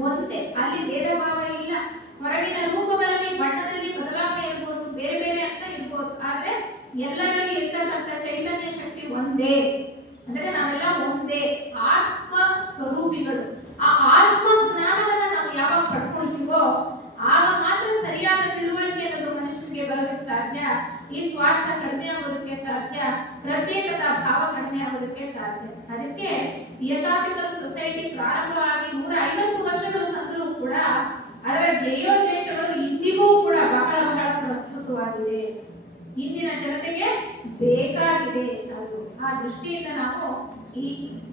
ಒಂದೇ, ಅಲ್ಲಿ ಭೇದ ಭಾವ ಇಲ್ಲ. ಹೊರಗಿನ ರೂಪಗಳಲ್ಲಿ ಬಣ್ಣದಲ್ಲಿ ಬದಲಾವಣೆ ಇರ್ಬೋದು, ಬೇರೆ ಬೇರೆ ಅಂತ ಇರ್ಬೋದು, ಆದ್ರೆ ಎಲ್ಲರಲ್ಲಿ ಇರ್ತಕ್ಕಂಥ ಚೈತನ್ಯ ಶಕ್ತಿ ಒಂದೇ. ಅಂದ್ರೆ ನಾವೆಲ್ಲ ಒಂದೇ ಆತ್ಮ ಸ್ವರೂಪಿಗಳು. ಆ ಆತ್ಮ ಜ್ಞಾನವನ್ನ ನಾವು ಯಾವಾಗ ಪಡ್ಕೊಳ್ತೀವೋ ಆಗ ಮಾತ್ರ ಸರಿಯಾದ ತಿಳುವಳಿಕೆ ಅನ್ನೋದು ಮನುಷ್ಯನಿಗೆ ಬರೋದಕ್ಕೆ ಸಾಧ್ಯ. ಈ ಸ್ವಾರ್ಥ ಕಡಿಮೆ ಆಗೋದಕ್ಕೆ ಸಾಧ್ಯ, ಪ್ರತ್ಯೇಕತಾ ಭಾವ ಕಡಿಮೆ ಆಗೋದಕ್ಕೆ ಸಾಧ್ಯ. ಅದಕ್ಕೆ ಥಿಯೋಸಾಫಿಕಲ್ ಸೊಸೈಟಿ ಪ್ರಾರಂಭ ಆಗಿ 150 ವರ್ಷಗಳು ಸಂದರೂ ಕೂಡ ಅದರ ಧ್ಯೇಯೋದ್ದೇಶಗಳು ಇಂದಿಗೂ ಕೂಡ ಬಹಳ ಬಹಳ ಪ್ರಸ್ತುತವಾಗಿದೆ. ಇಂದಿನ ಜನತೆಗೆ ಬೇಕಾಗಿದೆ ಅದು. ಆ ದೃಷ್ಟಿಯಿಂದ ನಾವು ಈ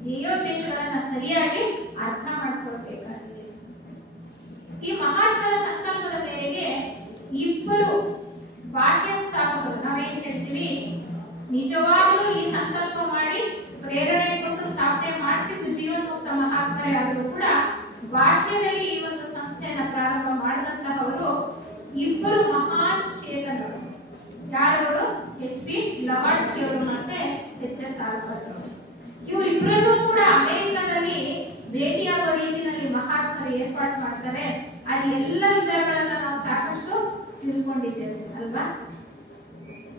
ಧ್ಯೇಯೋದ್ದೇಶಗಳನ್ನ ಸರಿಯಾಗಿ ಅರ್ಥ ಮಾಡ್ಕೊಳ್ಬೇಕಾಗಿದೆ. ಈ ಮಹಾತ್ಮರ ಸಂಕಲ್ಪದ ಮೇರೆಗೆ ಇಬ್ಬರು ಬಾಹ್ಯ ಸ್ಥಾಪಕರು, ನಾವೇನ್ ಹೇಳ್ತೀವಿ, ನಿಜವಾಗಲೂ ಈ ಸಂಕಲ್ಪ ಮಾಡಿ ಪ್ರೇರಣೆ ಕೊಟ್ಟು ಸ್ಥಾಪನೆ ಮಾಡಿಸಿದ್ದು ಜೀವನ್ಮುಕ್ತ ಮಹಾತ್ಮರೇ ಆದರೂ ಕೂಡ ಬಾಹ್ಯದಲ್ಲಿ ಈ ಒಂದು ಸಂಸ್ಥೆಯನ್ನ ಪ್ರಾರಂಭ ಮಾಡಿದಂತಹವರು ಇಬ್ಬರು ಮಹಾನ್ ಚೇತನರು. ಯಾರವರು? HP ಬ್ಲವಾಟ್ಸ್ಕಿ ಅವರು ಮತ್ತೆ HS ಆಲ್ಬರ್ಟ್ ಅವರು. ಇವರಿಬ್ಬರನ್ನೂ ಕೂಡ ಅಮೆರಿಕದಲ್ಲಿ ಭೇಟಿಯಾಗುವ ರೀತಿಯಲ್ಲಿ ಮಹಾತ್ಮರು ಏರ್ಪಾಡು ಮಾಡ್ತಾರೆ. ಅದು ಎಲ್ಲ ವಿಚಾರಗಳನ್ನ ನಾವು ಸಾಕಷ್ಟು ತಿಳ್ಕೊಂಡಿದ್ದೇವೆ ಅಲ್ವಾ?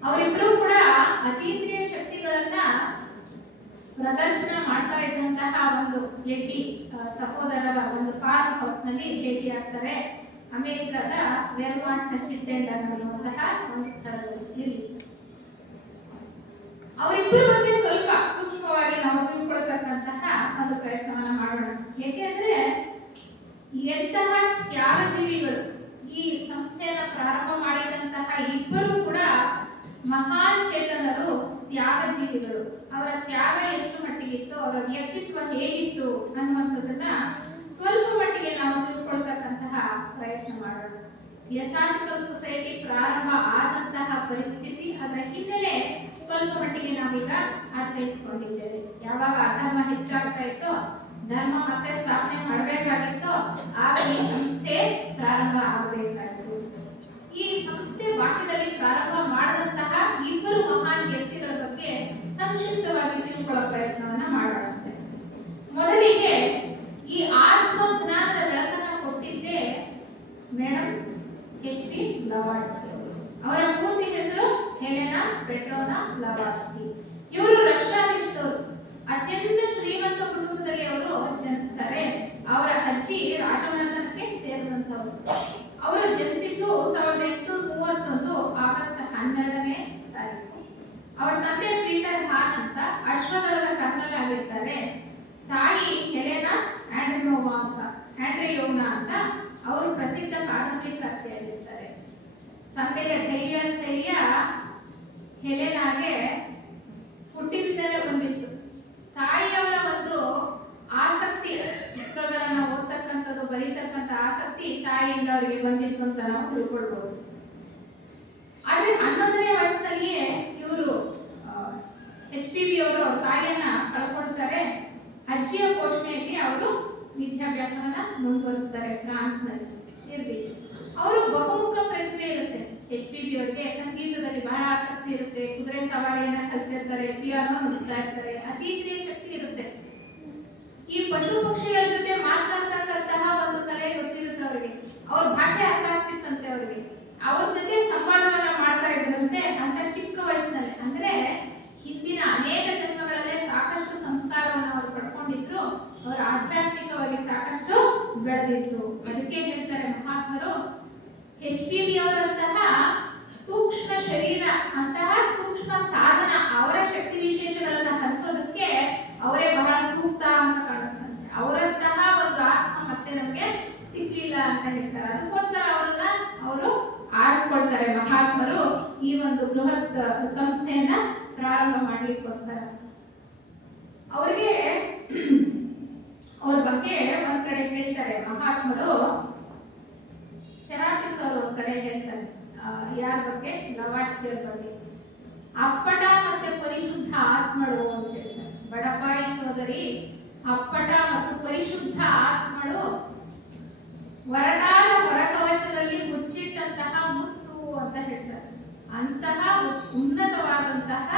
ಅವರಿಬ್ಬರು ಕೂಡ ಅತೀಂದ್ರಿಯ ಶಕ್ತಿಗಳನ್ನ ಪ್ರದರ್ಶನ ಮಾಡ್ತಾ ಇದ್ದಂತಹ ಒಂದು ಲೆಟಿ ಸಹೋದರರ ಒಂದು ಫಾರ್ಮ್ ಹೌಸ್ ನಲ್ಲಿ ಭೇಟಿಯಾಗ್ತಾರೆ. ಅಮೆರಿಕದ ವೆರ್ಮಾಂಟ್ ಚಿಟ್ಟೆಂಡನ್ ಅನ್ನುವಂತಹ ಒಂದು ಸ್ಥಳದಲ್ಲಿ. ಅವರಿಬ್ಬರ ಬಗ್ಗೆ ಸ್ವಲ್ಪ ಸೂಕ್ಷ್ಮವಾಗಿ ನಾವು ತಿಳ್ಕೊಳ್ತಕ್ಕಂತಹ ಒಂದು ಪ್ರಯತ್ನವನ್ನ ಮಾಡೋಣ. ಏಕೆಂದ್ರೆ ಎಂತಹ ತ್ಯಾಗಜೀವಿಗಳು. ಈ ಸಂಸ್ಥೆಯನ್ನ ಪ್ರಾರಂಭ ಮಾಡಿದಂತಹ ಇಬ್ಬರು ಕೂಡ ಮಹಾನ್ ಚೇತನರು, ತ್ಯಾಗಜೀವಿಗಳು. ಅವರ ತ್ಯಾಗ ಎಷ್ಟು ಮಟ್ಟಿಗಿತ್ತು, ಅವರ ವ್ಯಕ್ತಿತ್ವ ಹೇಗಿತ್ತು ಅನ್ನುವಂಥದ್ದನ್ನ ಸ್ವಲ್ಪ ಮಟ್ಟಿಗೆ ನಾವು ತಿಳ್ಕೊಳ್ತಕ್ಕಂತಹ ಪ್ರಯತ್ನ ಮಾಡೋಣ. ಥಿಯೋಸಾಫಿಕಲ್ ಸೊಸೈಟಿ ಪ್ರಾರಂಭ ಆದಂತಹ ಪರಿಸ್ಥಿತಿ, ಅದರ ಹಿನ್ನೆಲೆ ಸ್ವಲ್ಪ ಮಟ್ಟಿಗೆ ನಾವೀಗ ಅರ್ಥೈಸಿಕೊಂಡಿದ್ದೇವೆ. ಯಾವಾಗ ಅಧರ್ಮ ಹೆಚ್ಚಾಗ್ತಾ ಇತ್ತೋ, ಧರ್ಮ ಮತ್ತೆ ಸ್ಥಾಪನೆ ಮಾಡಬೇಕಾಗಿತ್ತೋ, ಆಗ ಈ ಸಂಸ್ಥೆ ಪ್ರಾರಂಭ ಆಗಬೇಕಾಯಿತು. ಈ ಸಂಸ್ಥೆ ಬಾಹ್ಯದಲ್ಲಿ ಪ್ರಾರಂಭ ಮಾಡಿದಂತಹ ಇಬ್ಬರು ಮಹಾನ್ ವ್ಯಕ್ತಿಗಳ ಬಗ್ಗೆ ಸಂಕ್ಷಿಪ್ತವಾಗಿ ತಿಳ್ಕೊಳ್ಳೋ ಪ್ರಯತ್ನವನ್ನ ಮಾಡೋಣಂತೆ. ಮೊದಲಿಗೆ ಈ ಆತ್ಮ ಜ್ಞಾನದ ಬೆಳಕನ್ನ ಕೊಟ್ಟಿದ್ದೆ ಮೇಡಮ್ HP ಬ್ಲವಾಟ್ಸ್ಕಿ. ಅವರ ಪೂರ್ತಿ ಹೆಸರು ಹೆಲೆನಾ ಪೆಟ್ರೋನಾ ಬ್ಲವಾಟ್ಸ್ಕಿ. ಇವರು ರಷ್ಯಾ ದೇಶದವರು. ಅತ್ಯಂತ ಶ್ರೀಮಂತ ಕುಟುಂಬದಲ್ಲಿ ಅವರು ಜನಿಸ್ತಾರೆ. ಅವರ ಅಜ್ಜಿ ರಾಜಮನೆತನಕ್ಕೆ ಸೇರಿದಂತವರು. ಅವರು ಜನಿಸಿದ್ದು 1831 ಆಗಸ್ಟ್ 12ನೇ ತಾರೀಕು. ಅವರ ತಂದೆ ಪೀಟರ್ ಹಾನ್ ಅಂತ ಅಶ್ವದಳದ ಕರ್ನಲ್ ಆಗಿರ್ತಾರೆ. ತಾಯಿ ಹೆಲೆನಾ ಆಂಡ್ರಿಯೋವ್ನಾ ಅಂತ ಅವರು ಪ್ರಸಿದ್ಧ ಕಾದಂಬರಿಕರ್ತೆಯಾಗಿರ್ತಾರೆ. ತಂದೆಯ ಧೈರ್ಯ ಸ್ಥೈರ್ಯ ಹೆಲೆನಾಗೆ ಬಹಳ ಪ್ರೋತ್ಸಾಹ ಕೊಡ್ತಾ ಹುಟ್ಟಿನಿಂದಲೇ ಬಂದಿತ್ತು. ತಾಯಿಯವರ ಒಂದು ಆಸಕ್ತಿ, ಪುಸ್ತಕಗಳನ್ನ ಓದ್ತಕ್ಕಂಥದ್ದು, ಬರೀತಕ್ಕಂಥ ಆಸಕ್ತಿ ತಾಯಿಯಿಂದ ಅವರಿಗೆ ಬಂದಿತ್ತು ಅಂತ ನಾವು ತಿಳ್ಕೊಳ್ಬಹುದು. ಆದ್ರೆ 11ನೇ ವಯಸ್ಸಿನಲ್ಲಿಯೇ ಇವರು HPV ಅವರು ತಾಯಿಯನ್ನ ಕಳ್ಕೊಳ್ತಾರೆ. ಅಜ್ಜಿಯ ಪೋಷಣೆಯಲ್ಲಿ ಅವರು ವಿದ್ಯಾಭ್ಯಾಸವನ್ನ ಮುಂದುವರಿಸ್ತಾರೆ ಫ್ರಾನ್ಸ್ನಲ್ಲಿ ಇರ್ಲಿ. ಅವರು ಬಹುಮುಖ ಪ್ರತಿಭೆ ಇರುತ್ತೆ. HPV ಅವರಿಗೆ ಸಂಗೀತದಲ್ಲಿ ಬಹಳ ಆಸಕ್ತಿ ಇರುತ್ತೆ, ಕುದುರೆ ಸವಾರಿಯನ್ನ ಕಲ್ತಿರ್ತಾರೆ, ಪಿಯಾನೋ ನುಡಿಸ್ತಾ ಇರ್ತಾರೆ, ಅತೀಂದ್ರಿಯ ಶಕ್ತಿ ಇರುತ್ತೆ. ಈ ಪಶು ಪಕ್ಷಿಗಳ ಜೊತೆ ಮಾತನಾಡ್ತಕ್ಕಂತಹ ಒಂದು ಕಲೆ ಗೊತ್ತಿರುತ್ತೆ ಅವರಿಗೆ. ಅವ್ರ ಭಾಷೆ ಅರ್ಥ ಆಗ್ತಿತ್ತಂತೆ ಅವರಿಗೆ. ಅವ್ರ ಜೊತೆ ಸಂವಾದವನ್ನ ಮಾಡ್ತಾ ಇದ್ರಂತೆ ಅಂತ ಚಿಕ್ಕ ವಯಸ್ಸಿನಲ್ಲಿ. ಅಂದ್ರೆ ಹಿಂದಿನ ಅನೇಕ ಜನ್ಮಗಳಲ್ಲೇ ಸಾಕಷ್ಟು ಸಂಸ್ಕಾರವನ್ನ ಅವರು ಪಡ್ಕೊಂಡಿದ್ರು. ಅವರು ಆಧ್ಯಾತ್ಮಿಕವಾಗಿ ಸಾಕಷ್ಟು ಬೆಳೆದಿದ್ರು. ಅದಕ್ಕೆ ಹೇಳ್ತಾರೆ ಮಹಾತ್ಮರು, HPV ಅವರಂತಹ ಸೂಕ್ಷ್ಮ ಶರೀರ, ಅಂತಹ ಸೂಕ್ಷ್ಮ ಸಾಧನ, ಅವರ ಶಕ್ತಿ ವಿಶೇಷಗಳನ್ನ ಹರಿಸೋದಕ್ಕೆ ಅವರೇ ಬಹಳ ಸೂಕ್ತ ಅಂತ ಕಾಣಿಸ್ತಂತೆ. ಅವರಂತಹ ಒಂದು ಆತ್ಮ ಮತ್ತೆ ನಮಗೆ ಸಿಗ್ಲಿಲ್ಲ ಅಂತ ಹೇಳ್ತಾರೆ. ಅದಕ್ಕೋಸ್ಕರ ಅವರನ್ನ ಅವರು ಆರಿಸ್ಕೊಳ್ತಾರೆ ಮಹಾತ್ಮರು ಈ ಒಂದು ಬೃಹತ್ ಸಂಸ್ಥೆಯನ್ನ ಪ್ರಾರಂಭ ಮಾಡ್ಲಿಕ್ಕೋಸ್ಕರ. ಅವರಿಗೆ ಅವ್ರ ಬಗ್ಗೆ ಒಂದ್ ಕಡೆ ಹೇಳ್ತಾರೆ ಮಹಾತ್ಮರು, ಸೆರಾಪಿಸ್ ಅವರು ಒಂದ್ ಕಡೆ ಹೇಳ್ತಾರೆ ಯಾರ ಬಗ್ಗೆ, ಲವಾಟ್ಸ್ಕಿ ಅವ್ರ ಬಗ್ಗೆ, ಅಪ್ಪಟ ಮತ್ತೆ ಪರಿಶುದ್ಧ ಆತ್ಮಳು ಅಂತ ಹೇಳ್ತಾರೆ. ಬಡಪಾಯಿ ಸೋದರಿ, ಅಪ್ಪಟ ಮತ್ತು ಪರಿಶುದ್ಧ ಆತ್ಮಳು ಒರಟಾದ ಹೊರಕವಚದಲ್ಲಿ ಮುಚ್ಚಿಟ್ಟಂತಹ ಮುತ್ತು ಅಂತ ಹೇಳ್ತಾರೆ. ಅಂತಹ ಉನ್ನತವಾದಂತಹ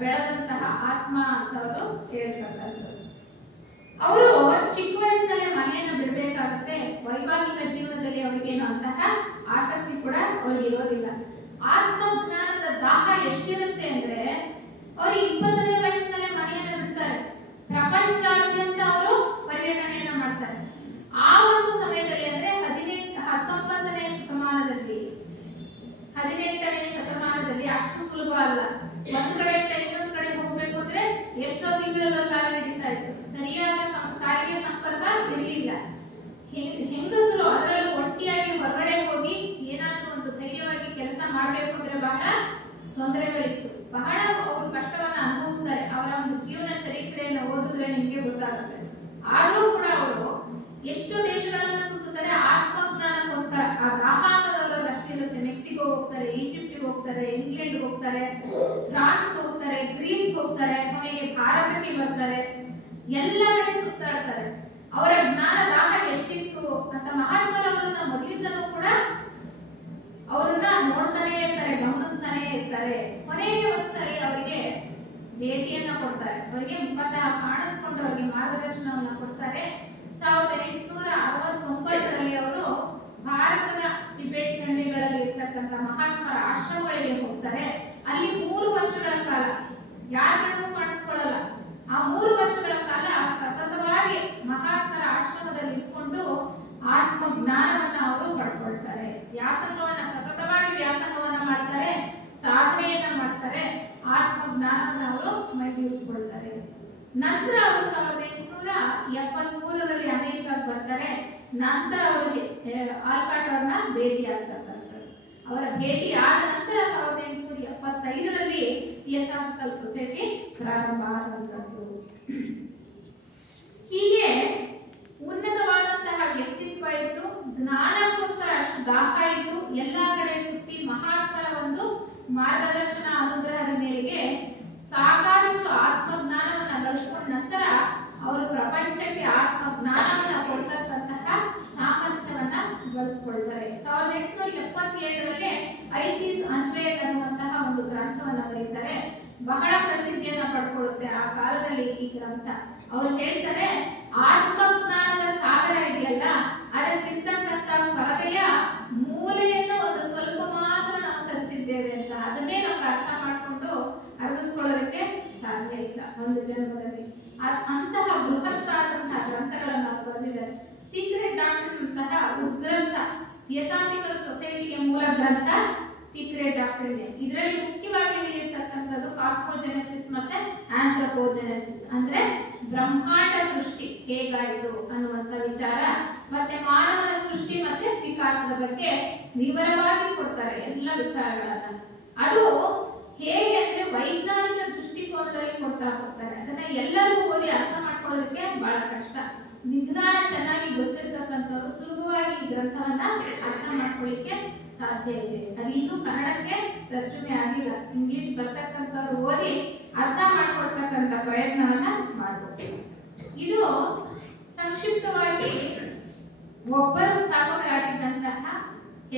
ಬೆಳೆದಂತಹ ಆತ್ಮ ಅಂತ ಅವರು ಹೇಳ್ತಾರೆ. ಅವರು ಚಿಕ್ಕ ವಯಸ್ಸಿನಲ್ಲಿ ಮನೆಯನ್ನ ಬಿಡಬೇಕಾಗುತ್ತೆ. ವೈವಾಹಿಕ ಜೀವನದಲ್ಲಿ ಅವರಿಗೇನು ಅಂತಹ ಆಸಕ್ತಿ ಕೂಡ ಅವ್ರಿಗೆ ಇರೋದಿಲ್ಲ. ಆತ್ಮಜ್ಞಾನದ ದಾಹ ಎಷ್ಟಿರುತ್ತೆ ಅಂದ್ರೆ ಅವರು 20ನೇ ವಯಸ್ಸಿನಲ್ಲೇ ಮನೆಯನ್ನ ಬಿಡ್ತಾರೆ. ಪ್ರಪಂಚಾದ್ಯಂತ ಅವರು ಪರ್ಯಟನೆಯನ್ನ ಮಾಡ್ತಾರೆ. ಆ ಒಂದು ಸಮಯದಲ್ಲಿ ಅಂದ್ರೆ 19ನೇ ಶತಮಾನದಲ್ಲಿ ಅಷ್ಟು ಸುಲಭ ಅಲ್ಲ. ಒಂದ್ ಕಡೆಯಿಂದ ಇನ್ನೊಂದ್ ಕಡೆ ಹೋಗ್ಬೇಕು ಅಂದ್ರೆ ಎಷ್ಟೋ ತಿಂಗಳ ಕಾಲ ನಡೀತಾ ಇತ್ತು. ಸರಿಯಾದ ಸಾರಿಗೆ ಸಂಪರ್ಕ ಇರಲಿಲ್ಲ. ಹೆಂಗಸರು ಅದರಲ್ಲೂ ಒಟ್ಟಿಯಾಗಿ ಹೊರಗಡೆ ಹೋಗಿ ಏನಾದ್ರೂ ಒಂದು ಧೈರ್ಯವಾಗಿ ಕೆಲಸ ಮಾಡ್ಬೇಕು ಅಂದ್ರೆ ಬಹಳ ತೊಂದರೆಗಳಿತ್ತು. ಬಹಳ ಅವರು ಕಷ್ಟವನ್ನ ಅನುಭವಿಸ್ತಾರೆ. ಅವರ ಒಂದು ಜೀವನ ಚರಿತ್ರೆಯನ್ನು ಓದಿದ್ರೆ ನಿಮ್ಗೆ ಗೊತ್ತಾಗುತ್ತೆ. ಆದ್ರೂ ಕೂಡ ಅವರು ಎಷ್ಟು ದೇಶಗಳನ್ನ ಸುತ್ತುತ್ತಾರೆ ಆತ್ಮಜ್ಞಾನಕ್ಕೋಸ್ಕರ. ಆ ದಾಹ ಅನ್ನೋದವರಲ್ಲಿ ಅಷ್ಟಿರುತ್ತೆ. ಮೆಕ್ಸಿಕೋ ಹೋಗ್ತಾರೆ, ಈಜಿಪ್ಟ್ಗೆ ಹೋಗ್ತಾರೆ, ಇಂಗ್ಲೆಂಡ್ ಹೋಗ್ತಾರೆ, ಫ್ರಾನ್ಸ್ ಹೋಗ್ತಾರೆ, ಗ್ರೀಸ್ ಹೋಗ್ತಾರೆ, ಕೊನೆಗೆ ಭಾರತಕ್ಕೆ ಬರ್ತಾರೆ. ಎಲ್ಲ ಕಡೆ ಸುತ್ತಾಡ್ತಾರೆ. ಅವರ ಜ್ಞಾನ ದಾಹ ಎಷ್ಟಿತ್ತು ಅಂತ ಮಹಾತ್ಮರವರನ್ನ ಮೊದಲಿಂದಲೂ ಕೂಡ ಅವರನ್ನ ನೋಡ್ತಾನೆ ಇರ್ತಾರೆ, ಗಮನಿಸ್ತಾನೆ ಇರ್ತಾರೆ. ಕೊನೆಗೆ ಒಂದ್ಸರಿ ಅವರಿಗೆ ಭೇಟಿಯನ್ನ ಕೊಡ್ತಾರೆ. ಅವರಿಗೆ ಮುಖತಃ ಕಾಣಿಸ್ಕೊಂಡು ಅವರಿಗೆ ಮಾರ್ಗದರ್ಶನವನ್ನ ಕೊಡ್ತಾರೆ. 1869ರಲ್ಲಿ ಅವರು ಭಾರತದ ಟಿಬೆಟ್ ಖಂಡಗಳಲ್ಲಿ ಇರ್ತಕ್ಕಂಥ ಮಹಾತ್ಮರ ಆಶ್ರಮಗಳಿಗೆ ಹೋಗ್ತಾರೆ. ಅಲ್ಲಿ 3 ವರ್ಷಗಳ ಕಾಲ ಯಾರಿಗೂ ಕಾಣಿಸ್ಕೊಳ್ಳಲ್ಲ. ಆ 3 ವರ್ಷಗಳ ಕಾಲ ಸತತವಾಗಿ ಮಹಾತ್ಮರ ಆಶ್ರಮದಲ್ಲಿ ಇಟ್ಕೊಂಡು ಆತ್ಮ ಜ್ಞಾನವನ್ನ ಅವರು ಪಡ್ಕೊಳ್ತಾರೆ. ಸತತವಾಗಿ ವ್ಯಾಸಂಗವನ್ನ ಮಾಡ್ತಾರೆ, ಸಾಧನೆಯನ್ನ ಮಾಡ್ತಾರೆ, ಆತ್ಮ ಜ್ಞಾನವನ್ನ ಅವರು ಮೈಗೂಡಿಸಿಕೊಳ್ತಾರೆ. ನಂತರ ಅವರು 1873ರಲ್ಲಿ ಅಮೆರಿಕಕ್ಕೆ ಬರ್ತಾರೆ. ನಂತರ ಅವರು ಆಲ್ಕಾಟ್ ಅವ್ರನ್ನ ಭೇಟಿ ಆಗ್ತಕ್ಕಂಥದ್ದು. ಅವರ ಭೇಟಿ ಆದ ನಂತರ 1875ರಲ್ಲಿ ಥಿಯೋಸಾಫಿಕಲ್ ಸೊಸೈಟಿ ಪ್ರಾರಂಭ ಆದಂಥದ್ದು. ಹೀಗೆ ಉನ್ನತವಾದಂತಹ ವ್ಯಕ್ತಿತ್ವ ಇತ್ತು, ಜ್ಞಾನಕ್ಕೋಸ್ಕರ ಅಷ್ಟು ದಾಹ ಇತ್ತು. ಎಲ್ಲಾ ಕಡೆ ಸುತ್ತಿ ಮಹಾತ್ಮರ ಒಂದು ಮಾರ್ಗದರ್ಶನ ಅನುಗ್ರಹದ ಮೇರೆಗೆ ಸಾಕಷ್ಟು ಆತ್ಮಜ್ಞಾನವನ್ನ ಗಳಿಸಿಕೊಂಡ ನಂತರ ಅವರು ಪ್ರಪಂಚಕ್ಕೆ ಆತ್ಮಜ್ಞಾನವನ್ನ ಕೊಡ್ತಕ್ಕಂತಹ ಸಾಮರ್ಥ್ಯವನ್ನ ಗಳಿಸಿಕೊಳ್ತಾರೆ. 1877ರಲ್ಲಿ ಐಸಿಸ್ ಅನ್ವೇಲ್ ಅನ್ನುವಂತಹ ಒಂದು ಗ್ರಂಥವನ್ನ ಬರೀತಾರೆ. ಬಹಳ ಪ್ರಸಿದ್ಧಿಯನ್ನ ಪಡ್ಕೊಳ್ಳುತ್ತೆ ಆ ಕಾಲದಲ್ಲಿ ಈ ಗ್ರಂಥ. ಅವ್ರು ಹೇಳ್ತಾರೆ, ಆತ್ಮಜ್ಞಾನದ ಸಾಗರ ಇದೆಯಲ್ಲ, ಅದಕ್ಕಿರ್ತಕ್ಕಂಥ ಪರದೆಯ ಮೂಲೆಯನ್ನು ಒಂದು ಸ್ವಲ್ಪ ಮಾತ್ರ ನಾವು ಸರಿಸಿದ್ದೇವೆ ಅಂತ. ಅದನ್ನೇ ನಮ್ಗೆ ಅರ್ಥ ಮಾಡ್ಕೊಂಡು ಅರ್ಗಿಸ್ಕೊಳ್ಳೋದಕ್ಕೆ ಸಾಧ್ಯ ಇಲ್ಲ ಒಂದು ಜನ್ಮದಲ್ಲಿ. ಅಂತಹ ಬೃಹತ್ತಾದಂತಹ ಗ್ರಂಥಗಳನ್ನು ಅವರು ಬರೆದಿದ್ದಾರೆ. ಸೀಕ್ರೆಟ್ ಡಾಕ್ಟ್ರಿನ್ ಅಂತಹ ಉದ್ಗ್ರಂಥ, ಥಿಯೋಸಾಫಿಕಲ್ ಸೊಸೈಟಿಯ ಮೂಲ ಗ್ರಂಥ ಸೀಕ್ರೆಟ್ ಡಾಕ್ಟ್ರಿನ್. ಇದರಲ್ಲಿ ಮುಖ್ಯವಾಗಿ ಹೇಳಿರ್ತಕ್ಕಂಥದ್ದು ಕಾಸ್ಮೋಜೆನೆಸಿಸ್ ಮತ್ತೆ ಆಂಥ್ರೋಪೋಜೆನೆಸಿಸ್, ಅಂದ್ರೆ ಬ್ರಹ್ಮಾಂಡ ಸೃಷ್ಟಿ ಹೇಗಾಯಿತು ಅನ್ನುವಂಥ ವಿಚಾರ, ಮತ್ತೆ ಮಾನವನ ಸೃಷ್ಟಿ ಮತ್ತೆ ವಿಕಾಸದ ಬಗ್ಗೆ ವಿವರವಾಗಿ ಕೊಡ್ತಾರೆ ಎಲ್ಲ ವಿಚಾರಗಳನ್ನ. ಅದು ಹೇಗೆ ಅಂದ್ರೆ ವೈಜ್ಞಾನಿಕ ದೃಷ್ಟಿಕೋನದಲ್ಲಿ ಎಲ್ಲರಿಗೂ ಓದಿ ಅರ್ಥ ಮಾಡ್ಕೊಳ್ಳೋದಕ್ಕೆ ಬಹಳ ಕಷ್ಟ. ವಿಜ್ಞಾನ ಚೆನ್ನಾಗಿ ಗೊತ್ತಿರ್ತಕ್ಕಂಥವ್ರು ಸುಲಭವಾಗಿ ಈ ಗ್ರಂಥವನ್ನ ಅರ್ಥ ಮಾಡ್ಕೊಳ್ಳಿಕ್ಕೆ ಸಾಧ್ಯ ಇದೆ. ಅದು ಇನ್ನೂ ಕನ್ನಡಕ್ಕೆ ತರ್ಜುಮೆ ಆಗಿಲ್ಲ. ಇಂಗ್ಲಿಷ್ ಬರ್ತಕ್ಕಂಥವ್ರು ಓದಿ ಅರ್ಥ ಮಾಡ್ಕೊಳ್ತಕ್ಕಂಥ ಪ್ರಯತ್ನವನ್ನ ಮಾಡಬಹುದು. ಇದು ಸಂಕ್ಷಿಪ್ತವಾಗಿ ಒಬ್ಬರು ಸ್ಥಾಪಕರಾಗಿದ್ದಂತಹ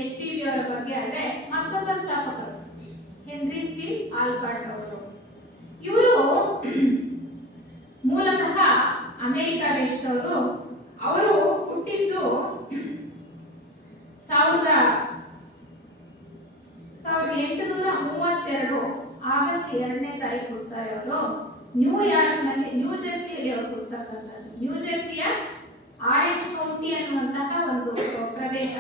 HPV ಅವರ ಬಗ್ಗೆ. ಆದರೆ ಮತ್ತೊಬ್ಬ ಸ್ಥಾಪಕರು ಹೆನ್ರಿ ಸ್ಟೀಲ್ ಆಲ್ಬರ್ಟ್ ಅವರು. ಇವರು ಮೂಲತಃ ಅಮೆರಿಕ ದೇಶದವರು. ಅವರು ಹುಟ್ಟಿದ್ದು 1832 ಆಗಸ್ಟ್ 2ನೇ ತಾರೀಕು ಹುಡ್ತಾರೆ ಅವರು. ನ್ಯೂಯಾರ್ಕ್ನಲ್ಲಿ, ನ್ಯೂ ಜೆರ್ಸಿಯಲ್ಲಿ ಅವರು ಹುಡ್ತಕ್ಕಂಥದ್ದು. ನ್ಯೂ ಜೆರ್ಸಿಯ ಆರೆಂಜ್ ಕೌಂಟಿ ಅನ್ನುವಂತಹ ಒಂದು ಪ್ರದೇಶ,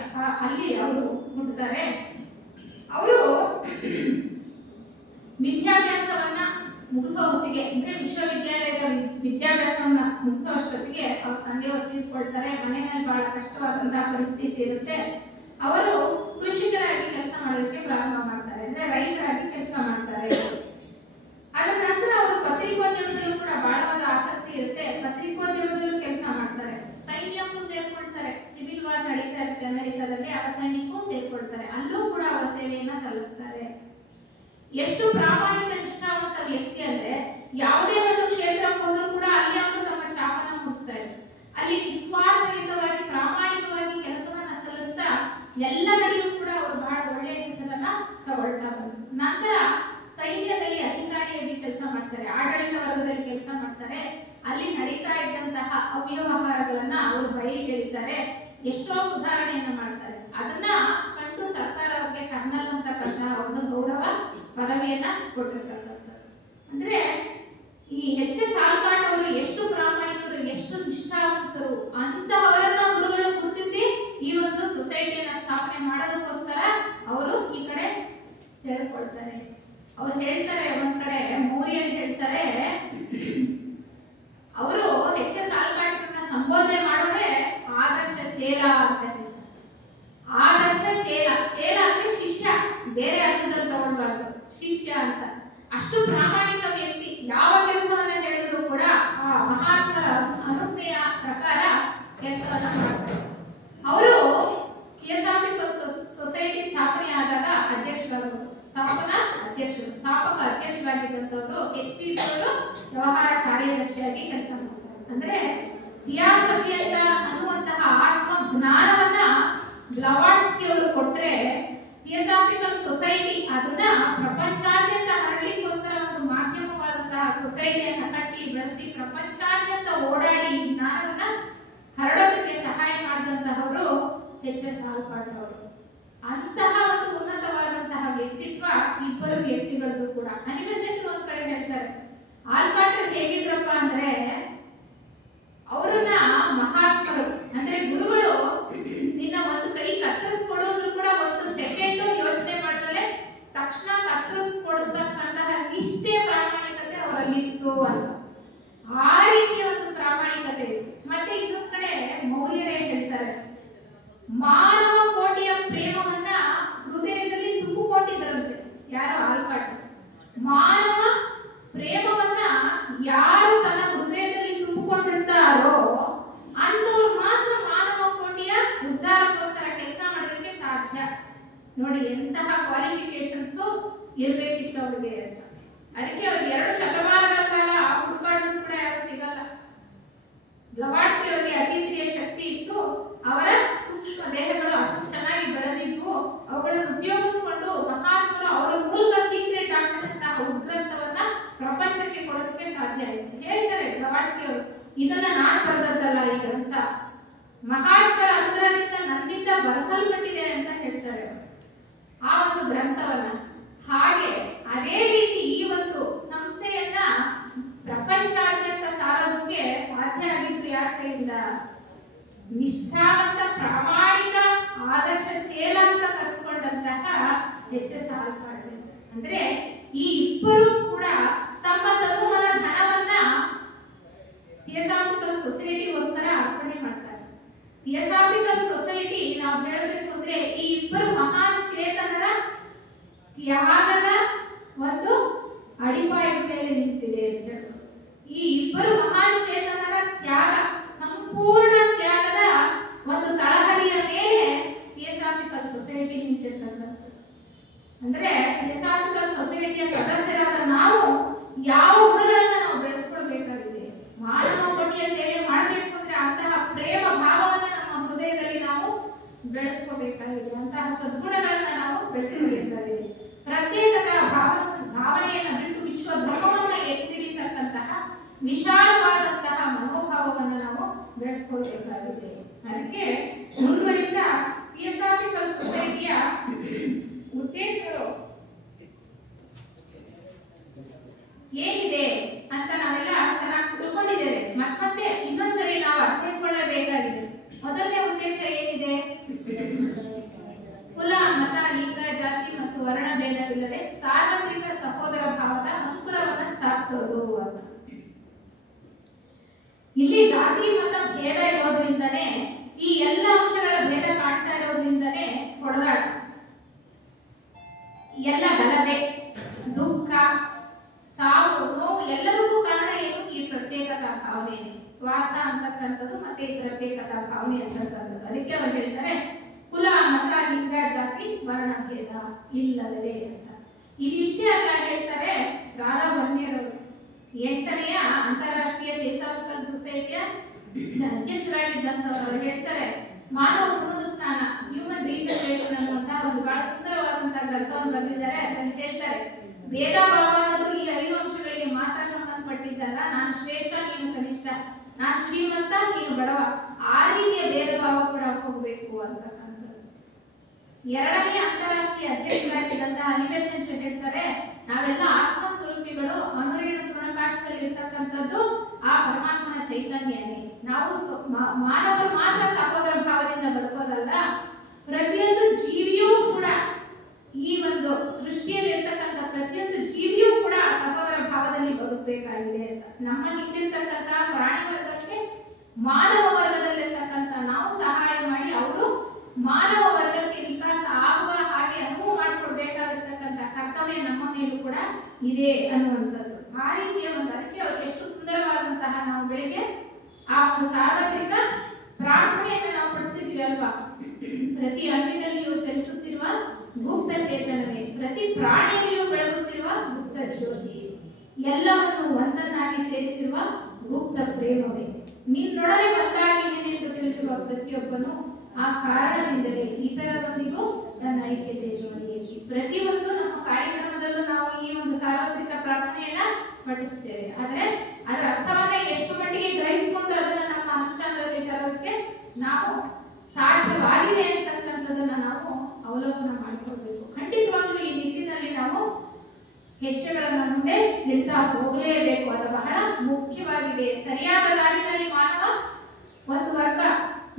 ಅಲ್ಲಿ ಅವರು ಹುಟ್ಟುತ್ತಾರೆ. ಅವರು ವಿದ್ಯಾಭ್ಯಾಸವನ್ನ ಮುಗಿಸೋ ಹೊತ್ತಿಗೆ, ಅಂದ್ರೆ ವಿಶ್ವವಿದ್ಯಾಲಯದ ವಿದ್ಯಾಭ್ಯಾಸವನ್ನ ಮುಗಿಸೋ ಅಷ್ಟೊತ್ತಿಗೆ ಅವ್ರ ತಂದೆಯವರು ತೀರ್ಕೊಳ್ತಾರೆ. ಮನೆಯಲ್ಲಿ ಬಹಳ ಕಷ್ಟವಾದಂತಹ ಪರಿಸ್ಥಿತಿ ಇರುತ್ತೆ. ಅವರು ಕೃಷಿಕರಾಗಿ ಕೆಲಸ ಮಾಡೋದಕ್ಕೆ ಪ್ರಾರಂಭ ಮಾಡ್ತಾರೆ, ಅಂದ್ರೆ ರೈತರಾಗಿ ಕೆಲಸ ಮಾಡ್ತಾರೆ. ಅದರ ನಂತರ ಅವರು ಪತ್ರಿಕೋದ್ಯಮದಲ್ಲೂ ಕೂಡ ಬಹಳವಾದ ಆಸಕ್ತಿ ಇರುತ್ತೆ. ಪತ್ರಿಕೋದ್ಯಮದಲ್ಲೂ ಕೆಲಸ ಮಾಡ್ತಾರೆ. ಸೈನ್ಯಕ್ಕೂ ಸೇರ್ಕೊಳ್ತಾರೆ. ಸಿವಿಲ್ ವಾರ್ ನಡೀತಾ ಇರುತ್ತೆ ಅಮೆರಿಕದಲ್ಲಿ, ಆ ಸೈನ್ಯಕ್ಕೂ ಸೇರ್ಕೊಳ್ತಾರೆ. ಅಲ್ಲೂ ಕೂಡ ಅವರ ಸೇವೆಯನ್ನ ಸಲ್ಲಿಸ್ತಾರೆ. ಎಷ್ಟು ಪ್ರಾಮಾಣಿಕ ನಿಷ್ಠಾವಂತ ವ್ಯಕ್ತಿ ಅಂದ್ರೆ ಯಾವುದೇ ಒಂದು ಕ್ಷೇತ್ರಕ್ಕೆ ಹೋದ್ರೂ ಕೂಡ ಅಲ್ಲಿ ಅವರು ತಮ್ಮ ಛಾಪನ್ನ ಮೂಡಿಸ್ತಾರೆ. ಅಲ್ಲಿ ನಿಸ್ವಾರ್ಥಯುತವಾಗಿ ಪ್ರಾಮಾಣಿಕವಾಗಿ ಕೆಲಸವನ್ನ ಸಲ್ಲಿಸ್ತಾ ಎಲ್ಲರಿಗೂ ಕೂಡ ಅವರು ಬಹಳ ಒಳ್ಳೆಯ ಹೆಸರನ್ನ ತಗೊಳ್ತಾ ಬಂದರು. ನಂತರ ಸೈನ್ಯದಲ್ಲಿ ಅಧಿಕಾರಿಯಾಗಿ ಕೆಲಸ ಮಾಡ್ತಾರೆ, ಆಡಳಿತ ವರ್ಗದಲ್ಲಿ ಕೆಲಸ ಮಾಡ್ತಾರೆ. ಅಲ್ಲಿ ನಡೀತಾ ಇದ್ದಂತಹ ಅವ್ಯವಹಾರಗಳನ್ನ ಅವರು ಬಯಲಿಗೆ ಎಳಿತಾರೆ. ಎಷ್ಟೋ ಸುಧಾರಣೆಯನ್ನ ಮಾಡ್ತಾರೆ. ಅದನ್ನ ಕಂಡು ಸರ್ಕಾರ ಅವರಿಗೆ ಕರ್ನಲ್ ಅಂತಕ್ಕಂತಹ ಒಂದು ಗೌರವ ಪದವಿಯನ್ನ ಕೊಟ್ಟಿರ್ತಕ್ಕಂಥದ್ದು. ಅಂದ್ರೆ ಈ ಎಚ್.ಎಸ್. ಆಲ್ಬರ್ಟ್ ಅವರು ಎಷ್ಟು ಪ್ರಾಮಾಣಿಕರು, ಎಷ್ಟು ನಿಷ್ಠಾವಂತರು, ಅಂತಹವರನ್ನ ಗುರುಗಳು ಗುರುತಿಸಿ ಈ ಒಂದು ಸೊಸೈಟಿಯನ್ನ ಸ್ಥಾಪನೆ ಮಾಡೋದಕ್ಕೋಸ್ಕರ ಅವರು ಈ ಕಡೆ ಸೇರ್ಕೊಳ್ತಾರೆ. ಅವ್ರು ಹೇಳ್ತಾರೆ, ಒಂದ್ ಕಡೆ ಮೌರ್ಯರು ಹೇಳ್ತಾರೆ, ಅವರು ಎಚ್.ಎಸ್. ಆಲ್ಬರ್ಟ್ನ ಸಂಬೋಧನೆ ಮಾಡೋದೇ ಆದರ್ಶ ಚೇಲ ಅಂತ ಹೇಳ್ತಾರೆ. ಆದರ್ಶ ಚೇಲ, ಚೇಲ ಅಂದ್ರೆ ಶಿಷ್ಯ, ಬೇರೆ ಅರ್ಥದಲ್ಲಿ ತಗೊಳ್ಬಾರ್ದು, ಶಿಷ್ಯ ಅಂತ. ಅಷ್ಟು ಪ್ರಾಮಾಣಿಕ ವ್ಯಕ್ತಿ. ಯಾವ ಕೆಲಸವನ್ನ ಹೇಳಿದ್ರು ಕೂಡ ಆ ಮಹಾತ್ಮರ ಅನುಜ್ಞೆಯ ಪ್ರಕಾರ ಕೆಲಸವನ್ನ ಮಾಡ್ತಾರೆ. ಅವರು ಥಿಯೋಸಾಫಿಕಲ್ ಸೊಸೈಟಿ ಸ್ಥಾಪನೆ ಆದಾಗ ಅಧ್ಯಕ್ಷರಾದರು. ಸ್ಥಾಪಕ ಅಧ್ಯಕ್ಷರಾಗಿದ್ದಂಥವರು HPV ಅವರು ವ್ಯವಹಾರ ಕಾರ್ಯದರ್ಶಿಯಾಗಿ ಕೆಲಸ ಮಾಡ್ತಾರೆ. ಅಂದ್ರೆ ಥಿಯಾಸಫಿ ಅಂತ ಅನ್ನುವಂತಹ ಆತ್ಮ ಜ್ಞಾನವನ್ನ ಬ್ಲವಾಟ್ಸ್ಕಿ ಅವರು ಕೊಟ್ರೆ, ಥಿಯೋಸಾಫಿಕಲ್ ಸೊಸೈಟಿ ಅದನ್ನ ಪ್ರಪಂಚಾದ್ಯಂತ ಹರಡಲಿಕ್ಕೋಸ್ಕರ ಒಂದು ಮಾಧ್ಯಮವಾದಂತಹ ಸೊಸೈಟಿಯನ್ನ ಕಟ್ಟಿ ಬೆಳೆಸಿ ಪ್ರಪಂಚಾದ್ಯಂತ ಓಡಾಡಿ ಈ ಜ್ಞಾನವನ್ನ ಹರಡೋದಕ್ಕೆ ಸಹಾಯ ಮಾಡಿದಂತಹವರು ಎಚ್.ಎಸ್. ಆಲ್ಬರ್ಟ್ ಅವರು. ಅಂತಹ ಒಂದು ಉನ್ನತವಾದಂತಹ ವ್ಯಕ್ತಿತ್ವ ಇಬ್ಬರು ವ್ಯಕ್ತಿಗಳದ್ದು ಕೂಡ. ಅನಿಬೆಸೆಂಟ್ ಒಂದ್ ಕಡೆ ಹೇಳ್ತಾರೆ, ಆಲ್ಬರ್ಟ್ ಹೇಗಿದ್ರಪ್ಪ ಅಂದ್ರೆ ಅವರನ್ನ ಮಹಾತ್ಮರು, ಅಂದ್ರೆ ಗುರುಗಳು ನಿನ್ನ ಒಂದು ಕೈ ಕತ್ತರಿಸ್ಕೊಡೋದ್ರು ಕೂಡ ಒಂದು ಸೆಕೆಂಡ್ ಯೋಚನೆ ಮಾಡ್ದಲೆ ತಕ್ಷಣ ಕತ್ತರಿಸ್ಕೊಡ್ತಕ್ಕಂತಹ ನಿಷ್ಠೆ, ಪ್ರಾಮಾಣಿಕತೆ ಅವರಲ್ಲಿತ್ತು ಅಂತ. ಆ ರೀತಿಯ ಒಂದು ಪ್ರಾಮಾಣಿಕತೆ ಇತ್ತು. ಮತ್ತೆ ಇನ್ನೊಂದ್ ಕಡೆ ಮೌರ್ಯರೇ ಹೇಳ್ತಾರೆ, ಮಾನವ ಕೋಟಿಯ ಪ್ರೇಮವನ್ನ ಹೃದಯದಲ್ಲಿ ತುಂಬಿಕೊಂಡಿದ್ದರಂತೆ. ಯಾರು? ಆಲ್ಬರ್ಟ್. ಮಾನವ ಪ್ರೇಮವನ್ನ ಯಾರು ತನ್ನ ಹೃದಯದಲ್ಲಿ ತುಂಬಿಕೊಂಡಿರ್ತಾರೋ ಅಂತವ್ರು ಮಾತ್ರ ಮಾನವ ಕೋಟಿಯ ಉದ್ಧಾರಕ್ಕೋಸ್ಕರ ಕೆಲಸ ಮಾಡೋದಕ್ಕೆ ಸಾಧ್ಯ. ನೋಡಿ ಎಂತಹ ಕ್ವಾಲಿಫಿಕೇಶನ್ಸ್ ಇರ್ಬೇಕಿತ್ತು ಅವ್ರಿಗೆ ಅಂತ. ಅದಕ್ಕೆ ಅವ್ರಿಗೆ 2 ಶತಮಾನಗಳ ಕಾಲ ಹುಡುಕಾಡೋದು ಕೂಡ ಯಾರು ಸಿಗಲ್ಲ. ಬ್ಲವಾಟ್ಸ್ಕಿ ಅವರಿಗೆ ಅತೀಂದ್ರಿಯ ಶಕ್ತಿ ಇತ್ತು. ಅವರ ಸೂಕ್ಷ್ಮ ದೇಹಗಳು ಅಷ್ಟು ಚೆನ್ನಾಗಿ ಬೆಳೆದಿದ್ವು. ಅವುಗಳನ್ನು ಉಪಯೋಗಿಸಿಕೊಂಡು ಮಹಾತ್ಮರು ಅವರ ಮೂಲಕ ಸೀಕ್ರೆಟ್ ಆಗಿರುವಂತಹ ಉದ್ಗ್ರಂಥವನ್ನ ಪ್ರಪಂಚಕ್ಕೆ ಕೊಡೋದಕ್ಕೆ ಸಾಧ್ಯ ಆಯಿತು. ಹೇಳ್ತಾರೆ ಬ್ಲವಾಟ್ಸ್ಕಿ ಅವರು, ಇದನ್ನ ನಾನು ಬರೆದದ್ದಲ್ಲ, ಈ ಗ್ರಂಥ ಮಹಾತ್ಮರ ಅನುಗ್ರಹದಿಂದ ನನ್ನಿಂದ ಬರೆಸಲ್ಪಟ್ಟಿದೆ ಅಂತ ಹೇಳ್ತಾರೆ ಆ ಒಂದು ಗ್ರಂಥವನ್ನ. ಹಾಗೆ ಅದೇ ರೀತಿ ಈ ಒಂದು ಸಂಸ್ಥೆಯನ್ನ ಪ್ರಪಂಚಾದ್ಯಂತ ಸಾರೋದಕ್ಕೆ ಸಾಧ್ಯ ಆಗಿತ್ತು ಯಾರ ಕೈಯಿಂದ? ನಿಷ್ಠಾವಂತ, ಪ್ರಾಮಾಣಿಕ, ಆದರ್ಶ ಚೇಲ ಅಂತ ಕರೆಸಿಕೊಂಡಂತಹ ಎಚ್.ಎಸ್. ಆಲ್ಬರ್ಟ್. ಅಂದ್ರೆ ಈ ಇಬ್ಬರು ಕೂಡ ತಮ್ಮ ತನುಮನ ಧನವನ್ನ ಥಿಯೋಸಾಫಿಕಲ್ ಸೊಸೈಟಿಗೋಸ್ಕರ ಅರ್ಪಣೆ ಮಾಡ್ತಾರೆ. ಥಿಯೋಸಾಫಿಕಲ್ ಸೊಸೈಟಿ ನಾವು ಹೇಳಬೇಕು ಅಂದ್ರೆ ಈ ಇಬ್ಬರು ಮಹಾನ್ ಚೇತನರ ತ್ಯಾಗದ ಒಂದು ಅಡಿಪಾಯದ ಮೇಲೆ ನಿಂತಿದೆ ಅಂತ ಹೇಳ್ಬೋದು. ಈ ಇಬ್ಬರು ಮಹಾನ್ ಚೇತನರ ತ್ಯಾಗ, ಸಂಪೂರ್ಣ ತ್ಯಾಗದ ಒಂದು ತಳಹದಿಯ ಮೇಲೆ ಥಿಯೋಸಾಫಿಕಲ್ ಸೊಸೈಟಿ ನಿಂತಿರ್ತಕ್ಕಂಥದ್ದು. ಅಂದ್ರೆ ಥಿಯೋಸಾಫಿಕಲ್ ಸೊಸೈಟಿಯ ಸದಸ್ಯರಾದ ನಾವು ಯಾವ ಗುಣಗಳನ್ನ ನಾವು ಬೆಳೆಸ್ಕೊಳ್ಬೇಕಾಗಿದೆ? ಮಾನವ ಕೋಟಿಯ ಸೇವೆ ಮಾಡಬೇಕು ಅಂದ್ರೆ ಅಂತಹ ಪ್ರೇಮ ಭಾವವನ್ನ ನಮ್ಮ ಹೃದಯದಲ್ಲಿ ನಾವು ಬೆಳೆಸ್ಕೋಬೇಕಾಗಿದೆ, ಅಂತಹ ಸದ್ಗುಣಗಳನ್ನ ನಾವು ಬೆಳೆಸ್ಕೋಬೇಕಾಗಿದೆ. ಪ್ರತ್ಯೇಕತೆಯ ಭಾವನೆಯನ್ನು ಬಿಟ್ಟು ವಿಶ್ವ ಧರ್ಮವನ್ನ ಎತ್ತಿ ಹಿಡಿತಕ್ಕಂತಹ ವಿಶಾಲವಾದಂತಹ ಮನೋಭಾವವನ್ನು ನಾವು ಬೆಳೆಸ್ಕೊಳ್ಬೇಕಾಗಿದೆ. ಅದಕ್ಕೆ ಮುಂದುವರಿದ ಥಿಯೋಸಾಫಿಕಲ್ ಸೊಸೈಟಿಯ ಉದ್ದೇಶಗಳು ಏನಿದೆ ಅಂತ ನಾವೆಲ್ಲ ಚೆನ್ನಾಗಿ ತಿಳ್ಕೊಂಡಿದ್ದೇವೆ. ಮತ್ತೆ ಇನ್ನೊಂದ್ಸರಿ ನಾವು ಅರ್ಥೈಸಿಕೊಳ್ಳಬೇಕಾಗಿದೆ. ಮೊದಲನೇ ಉದ್ದೇಶ ಏನಿದೆ? ಕುಲ, ಮತ, ಲಿಂಗ, ಜಾತಿ ಮತ್ತು ವರ್ಣ ಭೇದವಿಲ್ಲದೆ ಸಾರ್ವತ್ರಿಕ ಸಹೋದರ ಭಾವದ ಅಂಕುರವನ್ನು ಸ್ಥಾಪಿಸೋದು ಅಂತ. ಇಲ್ಲಿ ಜಾತಿ ಮತ ಭೇದ ಇರೋದ್ರಿಂದನೇ, ಈ ಎಲ್ಲ ಅಂಶಗಳ ಭೇದ ಕಾಣ್ತಾ ಇರೋದ್ರಿಂದನೇ ಹೊಡೆದಾಟ, ಎಲ್ಲ ಗಲಭೆ, ದುಃಖ, ಸಾವು, ನೋವು ಎಲ್ಲದಕ್ಕೂ ಕಾರಣ ಏನು? ಈ ಪ್ರತ್ಯೇಕತಾ ಭಾವನೆ, ಸ್ವಾರ್ಥ ಅಂತಕ್ಕಂಥದ್ದು ಮತ್ತೆ ಈ ಪ್ರತ್ಯೇಕತಾ ಭಾವನೆ ಅಂತಕ್ಕಂಥದ್ದು. ಅದಕ್ಕೆ ಅವ್ರು ಹೇಳ್ತಾರೆ ಕುಲ, ಮತ, ಲಿಂಗ, ಜಾತಿ, ವರ್ಣ ಭೇದ ಇಲ್ಲದೆ ಅಂತ. ಇದಿಷ್ಟೇ ಅಲ್ಲ, ಹೇಳ್ತಾರೆ ರಾಧಾ ವರ್ಣಿಯರವರು 8ನೆಯ ಅಂತಾರಾಷ್ಟ್ರೀಯ ಥಿಯೋಸಾಫಿಕಲ್ ಸೊಸೈಟಿಯ ಅಧ್ಯಕ್ಷರಾಗಿದ್ದಂಥವ್ರು ಹೇಳ್ತಾರೆ, ಮಾನವ ಪುನರುತ್ಥಾನ, ಹ್ಯೂಮನ್ ರೀಜನರೇಷನ್ ಅನ್ನುವಂತಹ ಒಂದು ಬಹಳ ಸುಂದರವಾದಂತಹ ಗ್ರಂಥವನ್ನು ಬರೆದಿದ್ದಾರೆ. ಅದರಲ್ಲಿ ಹೇಳ್ತಾರೆ, ಭೇದ ಭಾವ ಅನ್ನೋದು ಈ 5 ಅಂಶಗಳಿಗೆ ಮಾತ್ರ ಸಂಬಂಧಪಟ್ಟಿದ್ದಲ್ಲ. ನಾನು ಶ್ರೇಷ್ಠ, ನೀನು ಕನಿಷ್ಠ, ನಾನು ಶ್ರೀಮಂತ, ನೀನು ಬಡವ, ಆ ರೀತಿಯ ಭೇದ ಭಾವ ಕೂಡ ಹೋಗ್ಬೇಕು ಅಂತಕ್ಕಂಥದ್ದು. 2ನೇ ಅಂತಾರಾಷ್ಟ್ರೀಯ ಅಧ್ಯಕ್ಷರಾಗಿದ್ದಂತಹ ಅಲಿವೆಸೆಂಟ್ ಹೇಳ್ತಾರೆ, ನಾವೆಲ್ಲ ಆತ್ಮಸ್ವರೂಪಿಗಳು, ಅಣುರೇಣು ತೃಣಕಾಷ್ಟದಲ್ಲಿ ಇರ್ತಕ್ಕಂಥದ್ದು ಆ ಪರಮಾತ್ಮನ ಚೈತನ್ಯನೇ. ನಾವು ಮಾನವರು ಮಾತ್ರ ಸಹೋದರ ಭಾವದಿಂದ ಬದುಕೋದಲ್ಲ, ಪ್ರತಿಯೊಂದು ಜೀವಿಯೂ ಕೂಡ, ಈ ಒಂದು ಸೃಷ್ಟಿಯಲ್ಲಿ ಇರ್ತಕ್ಕಂಥ ಪ್ರತಿಯೊಂದು ಜೀವಿಯೂ ಕೂಡ ಸಹೋದರ ಭಾವದಲ್ಲಿ ಬದುಕಬೇಕಾಗಿದೆ ಅಂತ. ನಮ್ಮ ನಿಂತಿರ್ತಕ್ಕಂಥ ಪ್ರಾಣಿ ವರ್ಗಕ್ಕೆ ಮಾನವ ವರ್ಗದಲ್ಲಿರ್ತಕ್ಕಂಥ ನಾವು ಸಹಾಯ ಮಾಡಿ ಅವರು ಮಾನವ ವರ್ಗಕ್ಕೆ ವಿಕಾಸ ಆಗುವ ಹಾಗೆ ಅನುವು ಮಾಡಿಕೊಡ್ಬೇಕಾಗಿರ್ತಕ್ಕಂಥ ಕರ್ತವ್ಯ ನಮ್ಮ ಮೇಲೂ ಕೂಡ ಇದೆ ಅನ್ನುವಂಥದ್ದು. ಆ ರೀತಿಯ ಒಂದು, ಅದಕ್ಕೆ ಎಷ್ಟು ಸುಂದರವಾದಂತಹ ನಾವು ಬೆಳಿಗ್ಗೆ ಆ ಒಂದು ಸಾರ್ವತ್ರಿಕ ಪ್ರಾರ್ಥನೆಯನ್ನು ನಾವು ಪಡಿಸಿದ್ವಿ ಅಲ್ವಾ? ಪ್ರತಿ ಅಣುವಿನಲ್ಲಿಯೂ ಚಲಿಸುತ್ತಿರುವ ಗುಪ್ತ ಚೇತನವೇ, ಪ್ರತಿ ಪ್ರಾಣಿಯಲ್ಲಿಯೂ ಬೆಳಗುತ್ತಿರುವ ಗುಪ್ತ ಜ್ಯೋತಿ, ಎಲ್ಲವನ್ನು ಒಂದನ್ನಾಗಿ ಸೇರಿಸಿರುವ ಗುಪ್ತ ಪ್ರೇಮವೇ, ನಿನ್ನೊಡನೆ ಒಂದಾಗಿದ್ದೇನೆಂದು ತಿಳಿದಿರುವ ಪ್ರತಿಯೊಬ್ಬನು ಆ ಕಾರಣದಿಂದಲೇ ಇತರರೊಂದಿಗೂ ತನ್ನ ಐಕ್ಯತೆಯನ್ನು ಒಲಿಯಲಿ. ಪ್ರತಿಯೊಂದು ನಮ್ಮ ಕಾರ್ಯಕ್ರಮದಲ್ಲೂ ನಾವು ಈ ಒಂದು ಸಾರ್ವತ್ರಿಕ ಪ್ರಾರ್ಥನೆಯನ್ನ ಪಠಿಸ್ತೇವೆ. ಆದ್ರೆ ಅದರ ಅರ್ಥವನ್ನ ಎಷ್ಟು ಮಟ್ಟಿಗೆ ಗ್ರಹಿಸಿಕೊಂಡು ಅದನ್ನ ನಮ್ಮ ಅನುಷ್ಠಾನದಲ್ಲಿ ತರೋದಕ್ಕೆ ನಾವು ಸಾಧ್ಯವಾಗಿದೆ ಅಂತಕ್ಕಂಥದ್ದನ್ನ ನಾವು ಅವಲೋಕನ ಮಾಡಿಕೊಳ್ಬೇಕು. ಖಂಡಿತವಾಗ್ಲೂ ಈ ನಿಟ್ಟಿನಲ್ಲಿ ನಾವು ಹೆಜ್ಜೆಗಳನ್ನ ಮುಂದೆ ಇಡ್ತಾ ಹೋಗಲೇಬೇಕು. ಅದು ಬಹಳ ಮುಖ್ಯವಾಗಿದೆ. ಸರಿಯಾದ ದಾರಿನಲ್ಲಿ ಮಾನವ ಒಂದು ವರ್ಗ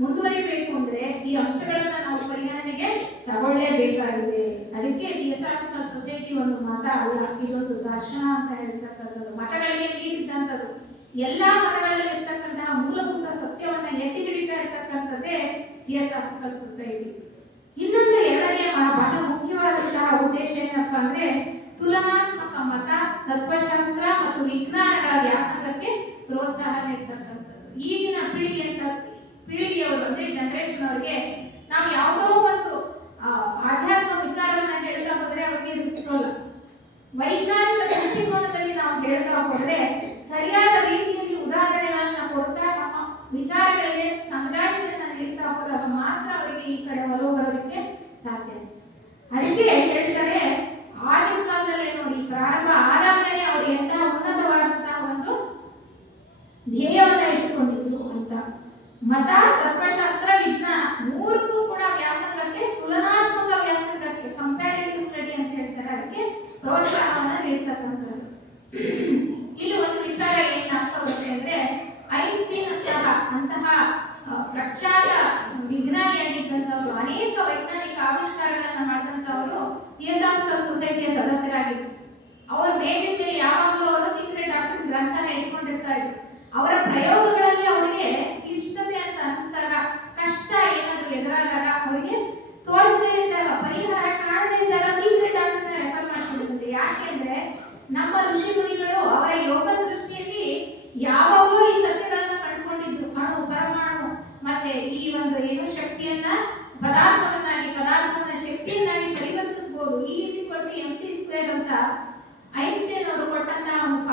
ಮುಂದುವರಿಬೇಕು ಅಂದ್ರೆ ಈ ಅಂಶಗಳನ್ನ ನಾವು ಪರಿಗಣನೆಗೆ ತಗೊಳ್ಳೇಬೇಕಾಗಿದೆ. ಅದಕ್ಕೆ ಥಿಯೋಸಾಫಿಕಲ್ ಸೊಸೈಟಿ ಒಂದು ಮತ ಅಲ್ಲ, ಇದೊಂದು ದರ್ಶನ ಅಂತ ಹೇಳ್ತಕ್ಕಂಥದ್ದು. ಮತಗಳಿಗೆ ನೀಡಿದ್ದಂಥದ್ದು, ಎಲ್ಲಾ ಮತಗಳಲ್ಲಿ ಇರ್ತಕ್ಕಂತಹ ಮೂಲಭೂತ ಸತ್ಯವನ್ನ ಎತ್ತಿ ಹಿಡಿತಾ ಇರ್ತಕ್ಕಂಥದ್ದೇ ಥಿಯೋಸಾಫಿಕಲ್ ಸೊಸೈಟಿ. ಇನ್ನೊಂದು 2ನೇ ಬಹಳ ಮುಖ್ಯವಾದಂತಹ ಉದ್ದೇಶ ಏನಪ್ಪ ಅಂದ್ರೆ ತುಲನಾತ್ಮಕ ಮತ, ತತ್ವಶಾಸ್ತ್ರ ಮತ್ತು ವಿಜ್ಞಾನಗಳ ವ್ಯಾಸಂಗಕ್ಕೆ ಪ್ರೋತ್ಸಾಹ ನೀಡ್ತಕ್ಕಂಥದ್ದು. ಈಗಿನ ಪೀಳಿಗೆಯವರು ಅಂದ್ರೆ ಜನರೇಷನ್ ಅವರಿಗೆ ನಾವು ಯಾವುದೋ ಒಂದು ಆಧ್ಯಾತ್ಮ ವಿಚಾರವನ್ನ ಹೇಳ್ತಾ ಹೋದ್ರೆ ಅವರಿಗೆ ರುಚಿಸೋಲ್ಲ. ವೈಜ್ಞಾನಿಕ ದೃಷ್ಟಿಕೋನದಲ್ಲಿ ನಾವು ಹೇಳ್ತಾ ಹೋದ್ರೆ ಸರಿಯಾದ ರೀತಿಯಲ್ಲಿ ಉದಾಹರಣೆಗಳನ್ನ ಕೊಡ್ತಾ ನಮ್ಮ ವಿಚಾರಗಳಿಗೆ ಸಂಘರ್ಷಣೆಯನ್ನ ನೀಡ್ತಾ ಹೋದಾಗ ಮಾತ್ರ ಅವರಿಗೆ ಈ ಕಡೆ ಬರೋದಕ್ಕೆ ಸಾಧ್ಯ. ಅದಕ್ಕೆ ಹೇಳ್ತಾರೆ, ಆಗಿನ ಕಾಲದಲ್ಲೇ ನೋಡಿ, ಪ್ರಾರಂಭ ಆದಾಗಲೇ ಅವರು ಎಂತ ಉನ್ನತವಾದಂತಹ ಒಂದು ಧ್ಯೇಯವನ್ನ ಇಟ್ಟುಕೊಂಡಿದ್ರು ಅಂತ. ಮತ, ತತ್ವಶಾಸ್ತ್ರ, ವಿಜ್ಞಾನ 3ಕ್ಕೂ ಕೂಡ ವ್ಯಾಸಂಗಕ್ಕೆ, ತುಲನಾತ್ಮಕ ವ್ಯಾಸಂಗಕ್ಕೆ, ಕಂಪ್ಯಾರಿಟಿವ್ ಸ್ಟಡಿ ಅಂತ ಹೇಳ್ತಾರೆ, ಅದಕ್ಕೆ ಪ್ರೋತ್ಸಾಹವನ್ನ ನೀಡ್ತಕ್ಕಂಥದ್ದು. ಇಲ್ಲಿ ಒಂದು ವಿಚಾರ ಏನಾಗ್ತಾ ಹೋಗುತ್ತೆ ಅಂದ್ರೆ, ಐನ್ಸ್ಟೀನ್ ಅಂತಹ ಪ್ರಖ್ಯಾತ ವಿಜ್ಞಾನಿಯಾಗಿದ್ದಂಥವ್ರು, ಅನೇಕ ವೈಜ್ಞಾನಿಕ ಆವಿಷ್ಕಾರಗಳನ್ನ ಮಾಡಿದಂಥವರು ಥಿಯೋಸಾಫಿಕಲ್ ಸೊಸೈಟಿಯ ಸದಸ್ಯರಾಗಿದ್ದರು. ಅವರ ಮೇಜಿನ ಮೇಲೆ ಯಾವಾಗಲೂ ಅವರು ಸೀಕ್ರೆಟ್ ಆಫ್ ಗ್ರಂಥನ ಇಟ್ಕೊಂಡಿರ್ತಾ ಇದ್ರು. ಅವರ ಪ್ರಯೋಗಗಳಲ್ಲಿ ಅವರಿಗೆ ಕ್ಲಿಷ್ಟತೆ ಅಂತ ಅನಿಸಿದಾಗ, ಕಷ್ಟ ಏನಾದ್ರು ಎದುರಾದಾಗ, ಅವರಿಗೆ ತೋಚದೇ ಇದ್ದಾಗ, ಪರಿಹಾರ ಕಾಣದೇ ಇದ್ದಾಗ ಸೀಕ್ರೆಟ್ ಆಫ್ ರೆಫರ್ ಮಾಡ್ಕೊಂಡಿದ್ದಾರೆ. ಯಾಕೆಂದ್ರೆ ನಮ್ಮ ಋಷಿ ಮುನಿಗಳು ಅವರ ಯೋಗ ದೃಷ್ಟಿಯಲ್ಲಿ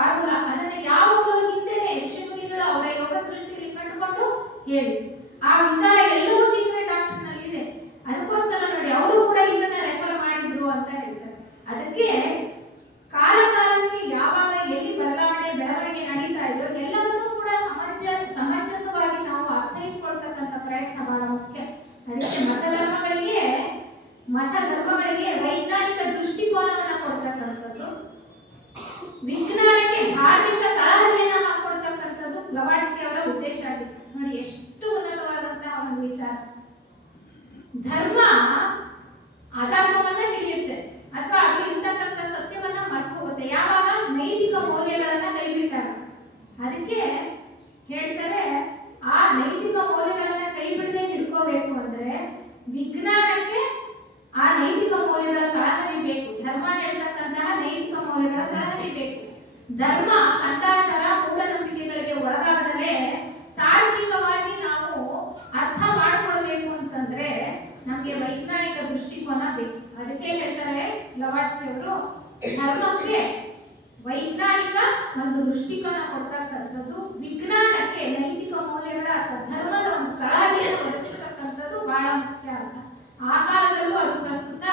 ಫಾರ್ಮುಲಾ ಅದನ್ನ ಯಾವಾಗಲೂ ಹಿಂದೆನೆ ಋಷಿಮುನಿಗಳು ಅವರ ಯೋಗ ದೃಷ್ಟಿಯಲ್ಲಿ ಕಂಡುಕೊಂಡು ಹೇಳಿ ಆ ವಿಚಾರ ಎಲ್ಲವೂ ಸೀಕ್ರೆಟ್ ಡಾಕ್ಟರ್ ನಲ್ಲಿ ಇದೆ. ಅದಕ್ಕೋಸ್ಕರ ನೋಡಿ ಅವರು ಕೂಡ ಇದನ್ನ ರೆಫರ್ ಮಾಡಿದ್ರು ಅಂತ ಹೇಳ್ತಾರೆ. ಅದಕ್ಕೆ ಕಾಲ ಕಾಲಕ್ಕೆ ಯಾವಾಗ ಎಲ್ಲಿ ಬದಲಾವಣೆ ಬೆಳವಣಿಗೆ ನಡೀತಾ ಇದೆಯೋ ಎಲ್ಲವನ್ನೂ ಕೂಡ ಸಮಂಜಸವಾಗಿ ನಾವು ಅರ್ಥೈಸಿಕೊಳ್ತಕ್ಕಂಥ ಪ್ರಯತ್ನ ಬಹಳ ಮುಖ್ಯ. ಅದಕ್ಕೆ ಮತ ಧರ್ಮಗಳಿಗೆ ವೈಜ್ಞಾನಿಕ ದೃಷ್ಟಿಕೋನವನ್ನ ಕೊಡ್ತಕ್ಕಂಥದ್ದು, ವಿಜ್ಞಾನಕ್ಕೆ ಧಾರ್ಮಿಕ ತಳಹದಿಯನ್ನ ಹಾಕೊಳ್ತಕ್ಕಂಥದ್ದು ಬ್ಲವಾಟ್ಸ್ಕಿ ಅವರ ಉದ್ದೇಶ ಆಗಿತ್ತು. ನೋಡಿ ಎಷ್ಟು ಉನ್ನತವಾದಂತಹ ಒಂದು ವಿಚಾರ. ಧರ್ಮ ಅಧರ್ಮವನ್ನ ಹಿಡಿಯುತ್ತೆ ಅಥವಾ ಅದು ಇರ್ತಕ್ಕಂಥ ಸತ್ಯವನ್ನ ಮರ್ತು ಹೋಗುತ್ತೆ ಯಾವಾಗ ನೈತಿಕ ಮೌಲ್ಯಗಳನ್ನ ಕೈಬಿಟ್ಟಾಗ. ಅದಕ್ಕೆ ಹೇಳ್ತಾರೆ ಆ ನೈತಿಕ ಮೌಲ್ಯಗಳನ್ನ ಕೈ ಬಿಡದೆ ಹಿಡ್ಕೋಬೇಕು ಅಂದ್ರೆ ವಿಜ್ಞಾನಕ್ಕೆ ಆ ನೈತಿಕ ಮೌಲ್ಯಗಳ ತಳಹದಿ ಬೇಕು. ಧರ್ಮ ಹೇಳ್ತಕ್ಕಂತಹ ನೈತಿಕ ಮೌಲ್ಯಗಳ ತಳಹದಿ ಬೇಕು. ಧರ್ಮ ಕಂದಾಚಾರ ಮೂಢನಂಬಿಕೆಗಳಿಗೆ ಒಳಗಾಗದಲೇ ತಾರ್ಕಿಕವಾಗಿ ನಾವು ಅರ್ಥ ಮಾಡ್ಕೊಳ್ಬೇಕು ಅಂತಂದ್ರೆ ನಮ್ಗೆ ವೈಜ್ಞಾನಿಕ ದೃಷ್ಟಿಕೋನ ಬೇಕು. ಅದಕ್ಕೆ ಹೇಳ್ತಾರೆ ಬ್ಲವಾಟ್ಸ್ಕಿ ಅವರು ಧರ್ಮಕ್ಕೆ ವೈಜ್ಞಾನಿಕ ಒಂದು ದೃಷ್ಟಿಕೋನ ಕೊಡ್ತಕ್ಕಂಥದ್ದು, ವಿಜ್ಞಾನಕ್ಕೆ ನೈತಿಕ ಮೌಲ್ಯಗಳ ಅಥವಾ ಧರ್ಮದ ಒಂದು ತಳಹದಿಯನ್ನು ರಚಿಸತಕ್ಕಂಥದ್ದು ಬಹಳ ಮುಖ್ಯ ಅಂತ. ಆ ಕಾಲದಲ್ಲೂ ಅದು ಪ್ರಸ್ತುತ,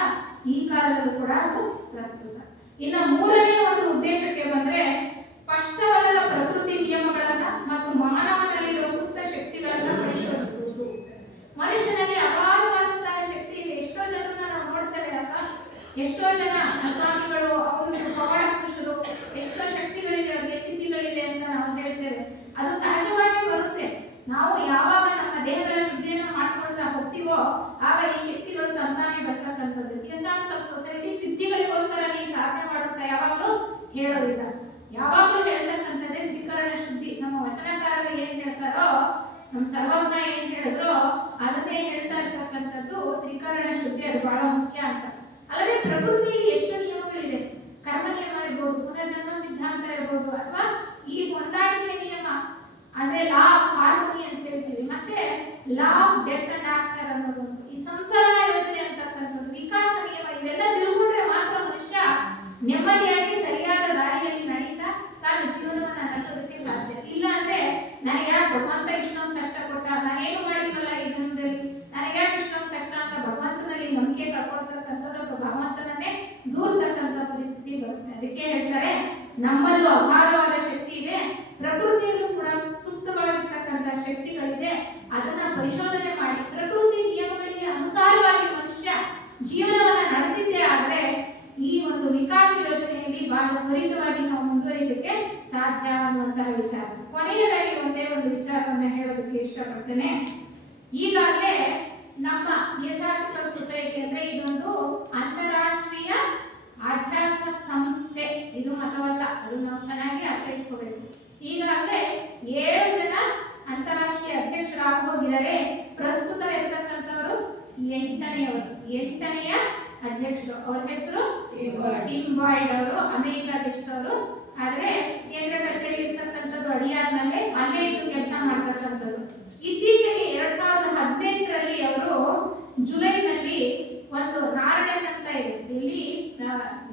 ಈ ಕಾಲದಲ್ಲೂ ಕೂಡ ಅದು ಪ್ರಸ್ತುತ. ಇನ್ನು ಮೂರನೇ ಒಂದು ಉದ್ದೇಶಕ್ಕೆ ಬಂದ್ರೆ ಸ್ಪಷ್ಟವಾದ ಪ್ರಕೃತಿ ನಿಯಮಗಳನ್ನ ಮತ್ತು ಮಾನವನಲ್ಲಿರುವ ಸುಪ್ತ ಶಕ್ತಿಗಳನ್ನ ಪರಿಶೋಧಿಸುವುದು. ಮನುಷ್ಯನಲ್ಲಿ ಅಗಾಧವಾದಂತಹ ಶಕ್ತಿ ಇದೆ. ಎಷ್ಟೋ ಜನರನ್ನ ನಾವು ನೋಡ್ತೇವೆ ಅಲ್ಲ, ಎಷ್ಟೋ ಜನ ಸ್ವಾಮಿಗಳು ಅವರು ಪವಾಡ ಪುರುಷರು, ಎಷ್ಟೋ ಶಕ್ತಿಗಳಿದೆ ಅವರಿಗೆ, ಸಿದ್ಧಿಗಳಿದೆ ಅಂತ ನಾವು ಹೇಳ್ತೇವೆ. ಅದು ಸಹಜವಾಗಿ ಬರುತ್ತೆ. ನಾವು ಯಾವಾಗ ನಮ್ಮ ದೇಹಗಳ ಶುದ್ಧಿಯನ್ನ ಮಾಡ್ಕೊಳ್ತಾ ಹೋಗ್ತೀವೋ ಆಗ ಈ ಶಕ್ತಿಗಳು ತಂತಾನೆ ಬರ್ತಕ್ಕಂಥದ್ದು. ಥಿಯೋಸಾಫಿಕಲ್ ಸೊಸೈಟಿ ಸಿದ್ಧಿಗಳಿಗೋಸ್ಕರ ನೀವು ಸಾಧನೆ ಮಾಡುತ್ತಾ ಯಾವಾಗಲೂ ಹೇಳೋದಿಲ್ಲ. ಯಾವಾಗಲೂ ಹೇಳ್ತಕ್ಕಂಥದ್ದೇ ತ್ರಿಕರಣ ಶುದ್ಧಿ. ನಮ್ಮ ವಚನಕಾರರು ಏನ್ ಹೇಳ್ತಾರೋ, ನಮ್ಮ ಸರ್ವಜ್ಞ ಏನ್ ಹೇಳಿದ್ರೋ ಅದನ್ನೇ ಹೇಳ್ತಾ ಇರ್ತಕ್ಕಂಥದ್ದು ತ್ರಿಕರಣ ಶುದ್ಧಿ. ಅದು ಬಹಳ ಮುಖ್ಯ ಅಂತ. ಅಲ್ಲದೆ ಪ್ರಕೃತಿಯಲ್ಲಿ ಎಷ್ಟು ನಿಯಮಗಳಿದೆ. ಕರ್ಮ ನಿಯಮ ಇರ್ಬೋದು, ಪುನರ್ಜನ್ಮ ಸಿದ್ಧಾಂತ ಇರ್ಬೋದು, ಅಥವಾ ಈ ಹೊಂದಾಣಿಕೆ ನಿಯಮ ಅಂದ್ರೆ ಲಾ ಆಫ್ ಹಾರ್ಮೋನಿ ಅಂತ ಹೇಳ್ತೀವಿ, ಮತ್ತೆ law of death and after ಅನ್ನೋದು, ಈ ಸಂಸಾರ ಯೋಜನೆ ಅಂತಕ್ಕಂಥದ್ದು, ವಿಕಾಸ ನಿಯಮ, ಇವೆಲ್ಲ ತಿಳ್ಕೊಂಡ್ರೆ ಮಾತ್ರ ಮನುಷ್ಯ ನೆಮ್ಮದಿಯಾಗಿ ಸರಿಯಾದ ದಾರಿಯಲ್ಲಿ ನಡೀತಾ ತಾನು ಜೀವನವನ್ನ ನಡೆಸೋದಕ್ಕೆ ಸಾಧ್ಯ. ಇಲ್ಲ ಅಂದ್ರೆ ನನಗೆ ಯಾಕೆ ಭಗವಂತ ಇಷ್ಟೊಂದು ಕಷ್ಟ ಕೊಟ್ಟ, ನಾನೇನು ಮಾಡಿದ್ವಲ್ಲ ಈ ಜನ್ಮದಲ್ಲಿ, ನನಗೆ ಯಾಕೆ ಇಷ್ಟೊಂದು ಕಷ್ಟ ಅಂತ ಭಗವಂತನಲ್ಲಿ ನಂಬಿಕೆ ಕಳ್ಕೊಳ್ತಕ್ಕಂಥದ್ದು ಅಥವಾ ಭಗವಂತನನ್ನೇ ದೂರ್ತಕ್ಕಂಥ ಪರಿಸ್ಥಿತಿ ಬರುತ್ತೆ. ಅದಕ್ಕೆ ಹೇಳ್ತಾರೆ ನಮ್ಮಲ್ಲೂ ಅಪಾರವಾದ ಶಕ್ತಿ ಇದೆ, ಪ್ರಕೃತಿಯಲ್ಲೂ ಕೂಡ ಸೂಕ್ತವಾಗಿರ್ತಕ್ಕಂಥ ಶಕ್ತಿಗಳಿದೆ. ಅದನ್ನ ಪರಿಶೋಧನೆ ಮಾಡಿ ಪ್ರಕೃತಿ ನಿಯಮಗಳಿಗೆ ಅನುಸಾರವಾಗಿ ಮನುಷ್ಯ ಜೀವನವನ್ನ ನಡೆಸಿದ್ದೇ ಆದ್ರೆ ಈ ಒಂದು ವಿಕಾಸ ಯೋಜನೆಯಲ್ಲಿ ಬಹಳ ತ್ವರಿತವಾಗಿ ನಾವು ಮುಂದುವರಿಲಿಕ್ಕೆ ಸಾಧ್ಯ ಅನ್ನುವಂತಹ ವಿಚಾರ. ಕೊನೆಯದಾಗಿ ಒಂದೇ ಒಂದು ವಿಚಾರವನ್ನ ಹೇಳೋದಕ್ಕೆ ಇಷ್ಟಪಡ್ತೇನೆ. ಈಗಾಗಲೇ ನಮ್ಮ ಥಿಯೋಸಾಫಿಕಲ್ ಸೊಸೈಟಿ ಅಂದ್ರೆ ಇದೊಂದು ಅಂತಾರಾಷ್ಟ್ರೀಯ ಆಧ್ಯಾತ್ಮ ಸಂಸ್ಥೆ, ಇದು ಮತವಲ್ಲ. ಅದು ನಾವು ಚೆನ್ನಾಗಿ ಅರ್ಥೈಸ್ಕೋಬೇಕು. ಈಗಾಗಲೇ 7 ಜನ ಅಂತಾರಾಷ್ಟ್ರೀಯ ಅಧ್ಯಕ್ಷರಾಗಿ ಹೋಗಿದ್ದಾರೆ. ಪ್ರಸ್ತುತ ಇರ್ತಕ್ಕಂಥವರು 8ನೇಯ ಅಧ್ಯಕ್ಷರು. ಅವರ ಹೆಸರು ಟಿಮ್ ಬಾಯ್ಡ್ ಅವರು, ಅಮೆರಿಕ ದೇಶದವರು. ಆದ್ರೆ ಕೇಂದ್ರ ಕಚೇರಿ ಇರ್ತಕ್ಕಂಥದ್ದು ಅಡಿಯಾರ್ನಲ್ಲೇ, ಅಲ್ಲೇ ಇದು ಕೆಲಸ ಮಾಡ್ತಕ್ಕಂಥದ್ದು. ಇತ್ತೀಚೆಗೆ 2018ರಲ್ಲಿ ಅವರು ಜುಲೈನಲ್ಲಿ ಒಂದು ನಾರ್ಡೆನ್ ಅಂತ ಇದೆ, ಇಲ್ಲಿ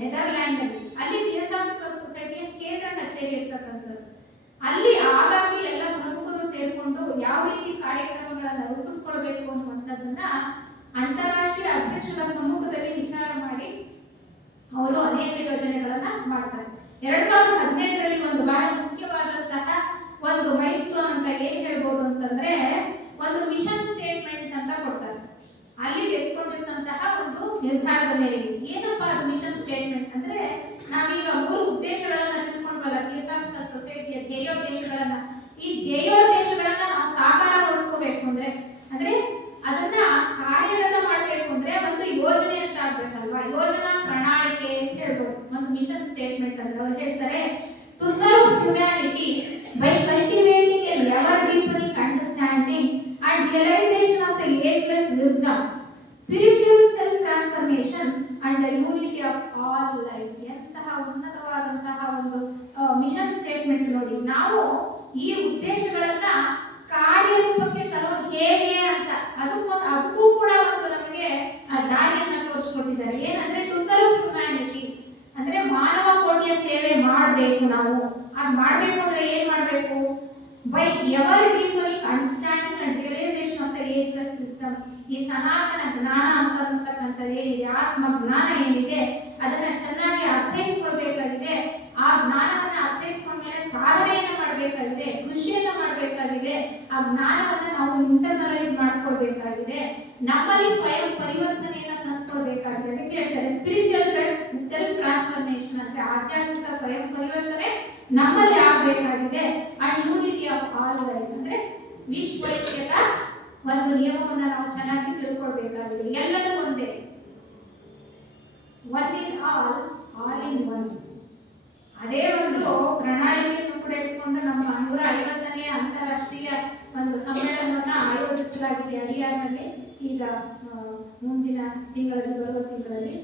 ನೆದರ್ಲ್ಯಾಂಡ್ ಅಲ್ಲಿ ಥಿಯೋಸಾಫಿಕಲ್ ಸೊಸೈಟಿಯ ಕೇಂದ್ರ ಕಚೇರಿ ಇರ್ತಕ್ಕಂಥದ್ದು. ಅಲ್ಲಿ ಆಗಾಗ್ಗೆ ಎಲ್ಲ ಪ್ರಮುಖರು ಸೇರ್ಕೊಂಡು ಯಾವ ರೀತಿ ಕಾರ್ಯಕ್ರಮಗಳನ್ನ ರೂಪಿಸ್ಕೊಳ್ಬೇಕು ಅನ್ನುವಂಥದ್ದನ್ನ ಅಂತಾರಾಷ್ಟ್ರೀಯ ಅಧ್ಯಕ್ಷರ ಸಮ್ಮುಖದಲ್ಲಿ ವಿಚಾರ ಮಾಡಿ ಅವರು ಅನೇಕ ಯೋಜನೆಗಳನ್ನ ಮಾಡ್ತಾರೆ. 2018ರಲ್ಲಿ ಒಂದು ಬಹಳ ಮುಖ್ಯವಾದಂತಹ ಒಂದು ಮೈಲ್ಸ್ಟೋನ್ ಅಂತ ಏನ್ ಹೇಳ್ಬೋದು ಅಂತಂದ್ರೆ ಒಂದು ಮಿಷನ್ ಸ್ಟೇಟ್ಮೆಂಟ್ ಅಂತ ಕೊಡ್ತಾರೆ. ಅಲ್ಲಿ ತೆಗೆದುಕೊಂಡಿರ್ತಂತಹ ಒಂದು ನಿರ್ಧಾರದ ಮೇರೆಗೆ ಏನಪ್ಪಾ ಅದು ಮಿಷನ್ ಸ್ಟೇಟ್ಮೆಂಟ್ ಅಂದ್ರೆ, ನಾವೀಗ 3 ಉದ್ದೇಶಗಳನ್ನ ತಿಳ್ಕೊಂಡ್ವಲ್ಲ ಥಿಯೋಸಾಫಿಕಲ್ ಸೊಸೈಟಿಯ ಧ್ಯೇಯೋದ್ದೇಶಗಳನ್ನ. ಈ ಧ್ಯೇಯೋದ್ದೇಶಗಳನ್ನ ನಾವು ಸಾಕಾರಗೊಳಿಸ್ಕೋಬೇಕು ಅಂದ್ರೆ ಅದನ್ನ ಕಾರ್ಯಗತ ಮಾಡ್ಬೇಕು ಅಂದ್ರೆ ಒಂದು ಯೋಜನೆ ಅಂತ ಆಗ್ಬೇಕಲ್ವಾ, ಯೋಜನಾ ಪ್ರಣಾಳಿಕೆ ಅಂತ ಹೇಳ್ಬೋದು. ಒಂದು ಮಿಷನ್ ಸ್ಟೇಟ್ಮೆಂಟ್ ಅಂದ್ರೆ ಅವ್ರು ಹೇಳ್ತಾರೆ, to serve humanity by cultivating a ever deepening understanding and realisation of the ageless wisdom, spiritual self transformation and the unity of all life. ಎಂತಹ ಉನ್ನತವಾದಂತಹ ಒಂದು ಮಿಷನ್ ಸ್ಟೇಟ್ಮೆಂಟ್ ನೋಡಿ. ನಾವು ಈ ಉದ್ದೇಶಗಳನ್ನ ಕಾರ್ಯರೂಪಕ್ಕೆ ತರೋದು ಹೇಗೆ ಅಂತ ಅದಕ್ಕೂ ಕೂಡ ಒಂದು ನಮಗೆ ದಾರಿಯನ್ನ ತೋರಿಸ್ಕೊಟ್ಟಿದ್ದಾರೆ. ಏನಂದ್ರೆ ಟು ಸರ್ವ್ ಹ್ಯುಮ್ಯಾನಿಟಿ ಅಂದ್ರೆ ಮಾನವ ಕೋಟಿಯ ಸೇವೆ ಮಾಡು ಮಾಡಬೇಕು ನಾವು. ಅದು ಮಾಡಬೇಕು ಅಂದ್ರೆ ಏನ್ ಮಾಡಬೇಕು? By ever deeper understanding and realisation of the ageless wisdom. ಈ ಸನಾತನ ಜ್ಞಾನ ಅಂತಕ್ಕಂಥದ್ದು ಏನಿದೆ, ಆತ್ಮ ಜ್ಞಾನ ಏನಿದೆ, ಅದನ್ನ ಚೆನ್ನಾಗಿ ಅರ್ಥೈಸ್ಕೊಳ್ಬೇಕಾಗಿದೆ. ಆ ಜ್ಞಾನವನ್ನ ಅರ್ಥೈಸ್ಕೊಂಡ್ಮೇಲೆ ಸಾಧನೆಯನ್ನ ಮಾಡಬೇಕಾಗಿದೆ, ಕೃಷಿಯನ್ನ ಮಾಡಬೇಕಾಗಿದೆ. ಆ ಜ್ಞಾನವನ್ನ ನಾವು ಇಂಟರ್ನಲೈಸ್ ಮಾಡ್ಕೊಳ್ಬೇಕಾಗಿದೆ, ನಮ್ಮಲ್ಲಿ ಸ್ವಯಂ ಪರಿವರ್ತನೆಯನ್ನ ತಂದ್ಕೊಳ್ಬೇಕಾಗಿದೆ. ಅದಕ್ಕೆ ಹೇಳ್ತಾರೆ ಸ್ಪಿರಿಚುವಲ್ ಸೆಲ್ಫ್ ಟ್ರಾನ್ಸ್ಫರ್ಮೇಷನ್ ಅಂದ್ರೆ ಆಧ್ಯಾತ್ಮಿಕ ಸ್ವಯಂ ಪರಿವರ್ತನೆ ನಮ್ಮಲ್ಲಿ ಆಗಬೇಕಾಗಿದೆ. And unity of all life ಅಂದ್ರೆ ವಿಶ್ವೈಕ್ಯದ ಒಂದು ನಿಯಮವನ್ನ ನಾವು ಚೆನ್ನಾಗಿ ತಿಳ್ಕೊಳ್ಬೇಕಾಗಿದೆ. ಎಲ್ಲರೂ ಒಂದೇ, one in all, all in one. ಅದೇ ಒಂದು ಪ್ರಣಾಳಿಕೆಯನ್ನು ಕೂಡ ಇಟ್ಕೊಂಡು ನಮ್ಮ 150ನೇ ಅಂತಾರಾಷ್ಟ್ರೀಯ ಒಂದು ಸಮ್ಮೇಳನವನ್ನ ಆಯೋಜಿಸಲಾಗಿದೆ ಹರಿಯಾಣದಲ್ಲಿ ಈಗ ಮುಂದಿನ ತಿಂಗಳಲ್ಲಿ, ಬರುವ ತಿಂಗಳಲ್ಲಿ.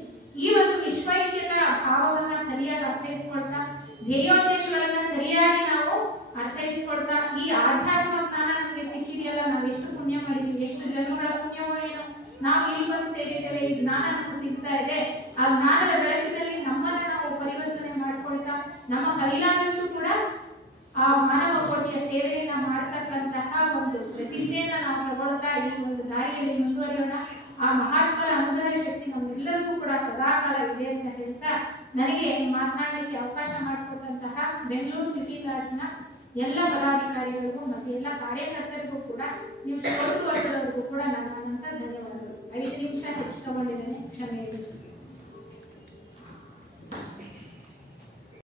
ಈ ಒಂದು ವಿಶ್ವೈಕ್ಯದ ಭಾವವನ್ನ ಸರಿಯಾಗಿ ಅರ್ಥೈಸ್ಕೊಳ್ತಾ, ಧ್ಯೇಯೋದ್ದೇಶಗಳನ್ನ ಸರಿಯಾಗಿ ನಾವು ಅರ್ಥೈಸ್ಕೊಳ್ತಾ, ಈ ಆಧ್ಯಾತ್ಮ ಜ್ಞಾನ ನಮಗೆ ಸಿಕ್ಕಿದೆಯಲ್ಲ, ನಾವು ಎಷ್ಟು ಪುಣ್ಯ ಮಾಡಿದೀವಿ, ಎಷ್ಟು ಜನ್ಮಗಳ ಪುಣ್ಯವೋ ಏನೋ ನಾವು ಇಲ್ಲಿ ಬಂದು ಸೇರಿದ್ದೇವೆ, ಈ ಜ್ಞಾನ ನಮಗೆ ಸಿಗ್ತಾ ಇದೆ. ಆ ಜ್ಞಾನದ ಬೆಳಕಿನಲ್ಲಿ ನಮ್ಮನ್ನ ನಾವು ಪರಿವರ್ತನೆ ಮಾಡ್ಕೊಳ್ತಾ, ನಮ್ಮ ಕೈಲಾದಷ್ಟು ಕೂಡ ಆ ಮಾನವ ಕೋಟಿಯ ಸೇವೆಯನ್ನ ಮಾಡತಕ್ಕಂತಹ ಒಂದು ಪ್ರತಿಜ್ಞೆಯನ್ನ ನಾವು ತಗೊಳ್ತಾ ಈ ಒಂದು ದಾರಿಯಲ್ಲಿ ಮುಂದುವರಿಯೋಣ. ಆ ಮಹಾತ್ಮರ ಅನುಗ್ರಹ ಶಕ್ತಿ ನಮ್ಮೆಲ್ಲರಿಗೂ ಕೂಡ ಸದಾಕಾಲ ಇದೆ ಅಂತ ಹೇಳ್ತಾ, ನನಗೆ ಮಾತನಾಡಲಿಕ್ಕೆ ಅವಕಾಶ ಮಾಡಿಕೊಟ್ಟಂತಹ ಬೆಂಗಳೂರು ಸಿಟಿ ಲಾಡ್ಜ್ನ ಎಲ್ಲ ಪದಾಧಿಕಾರಿಗಳಿಗೂ ಮತ್ತು ಎಲ್ಲ ಕಾರ್ಯಕರ್ತರಿಗೂ ಕೂಡ, ನಿಮ್ಮ 4 ವರ್ಷದವರೆಗೂ ಕೂಡ ನನ್ನ ಧನ್ಯವಾದಗಳು. 5 ನಿಮಿಷ ಹೆಚ್ಚು ತಗೊಂಡಿದ್ದೇನೆ, ಕ್ಷಮೆ.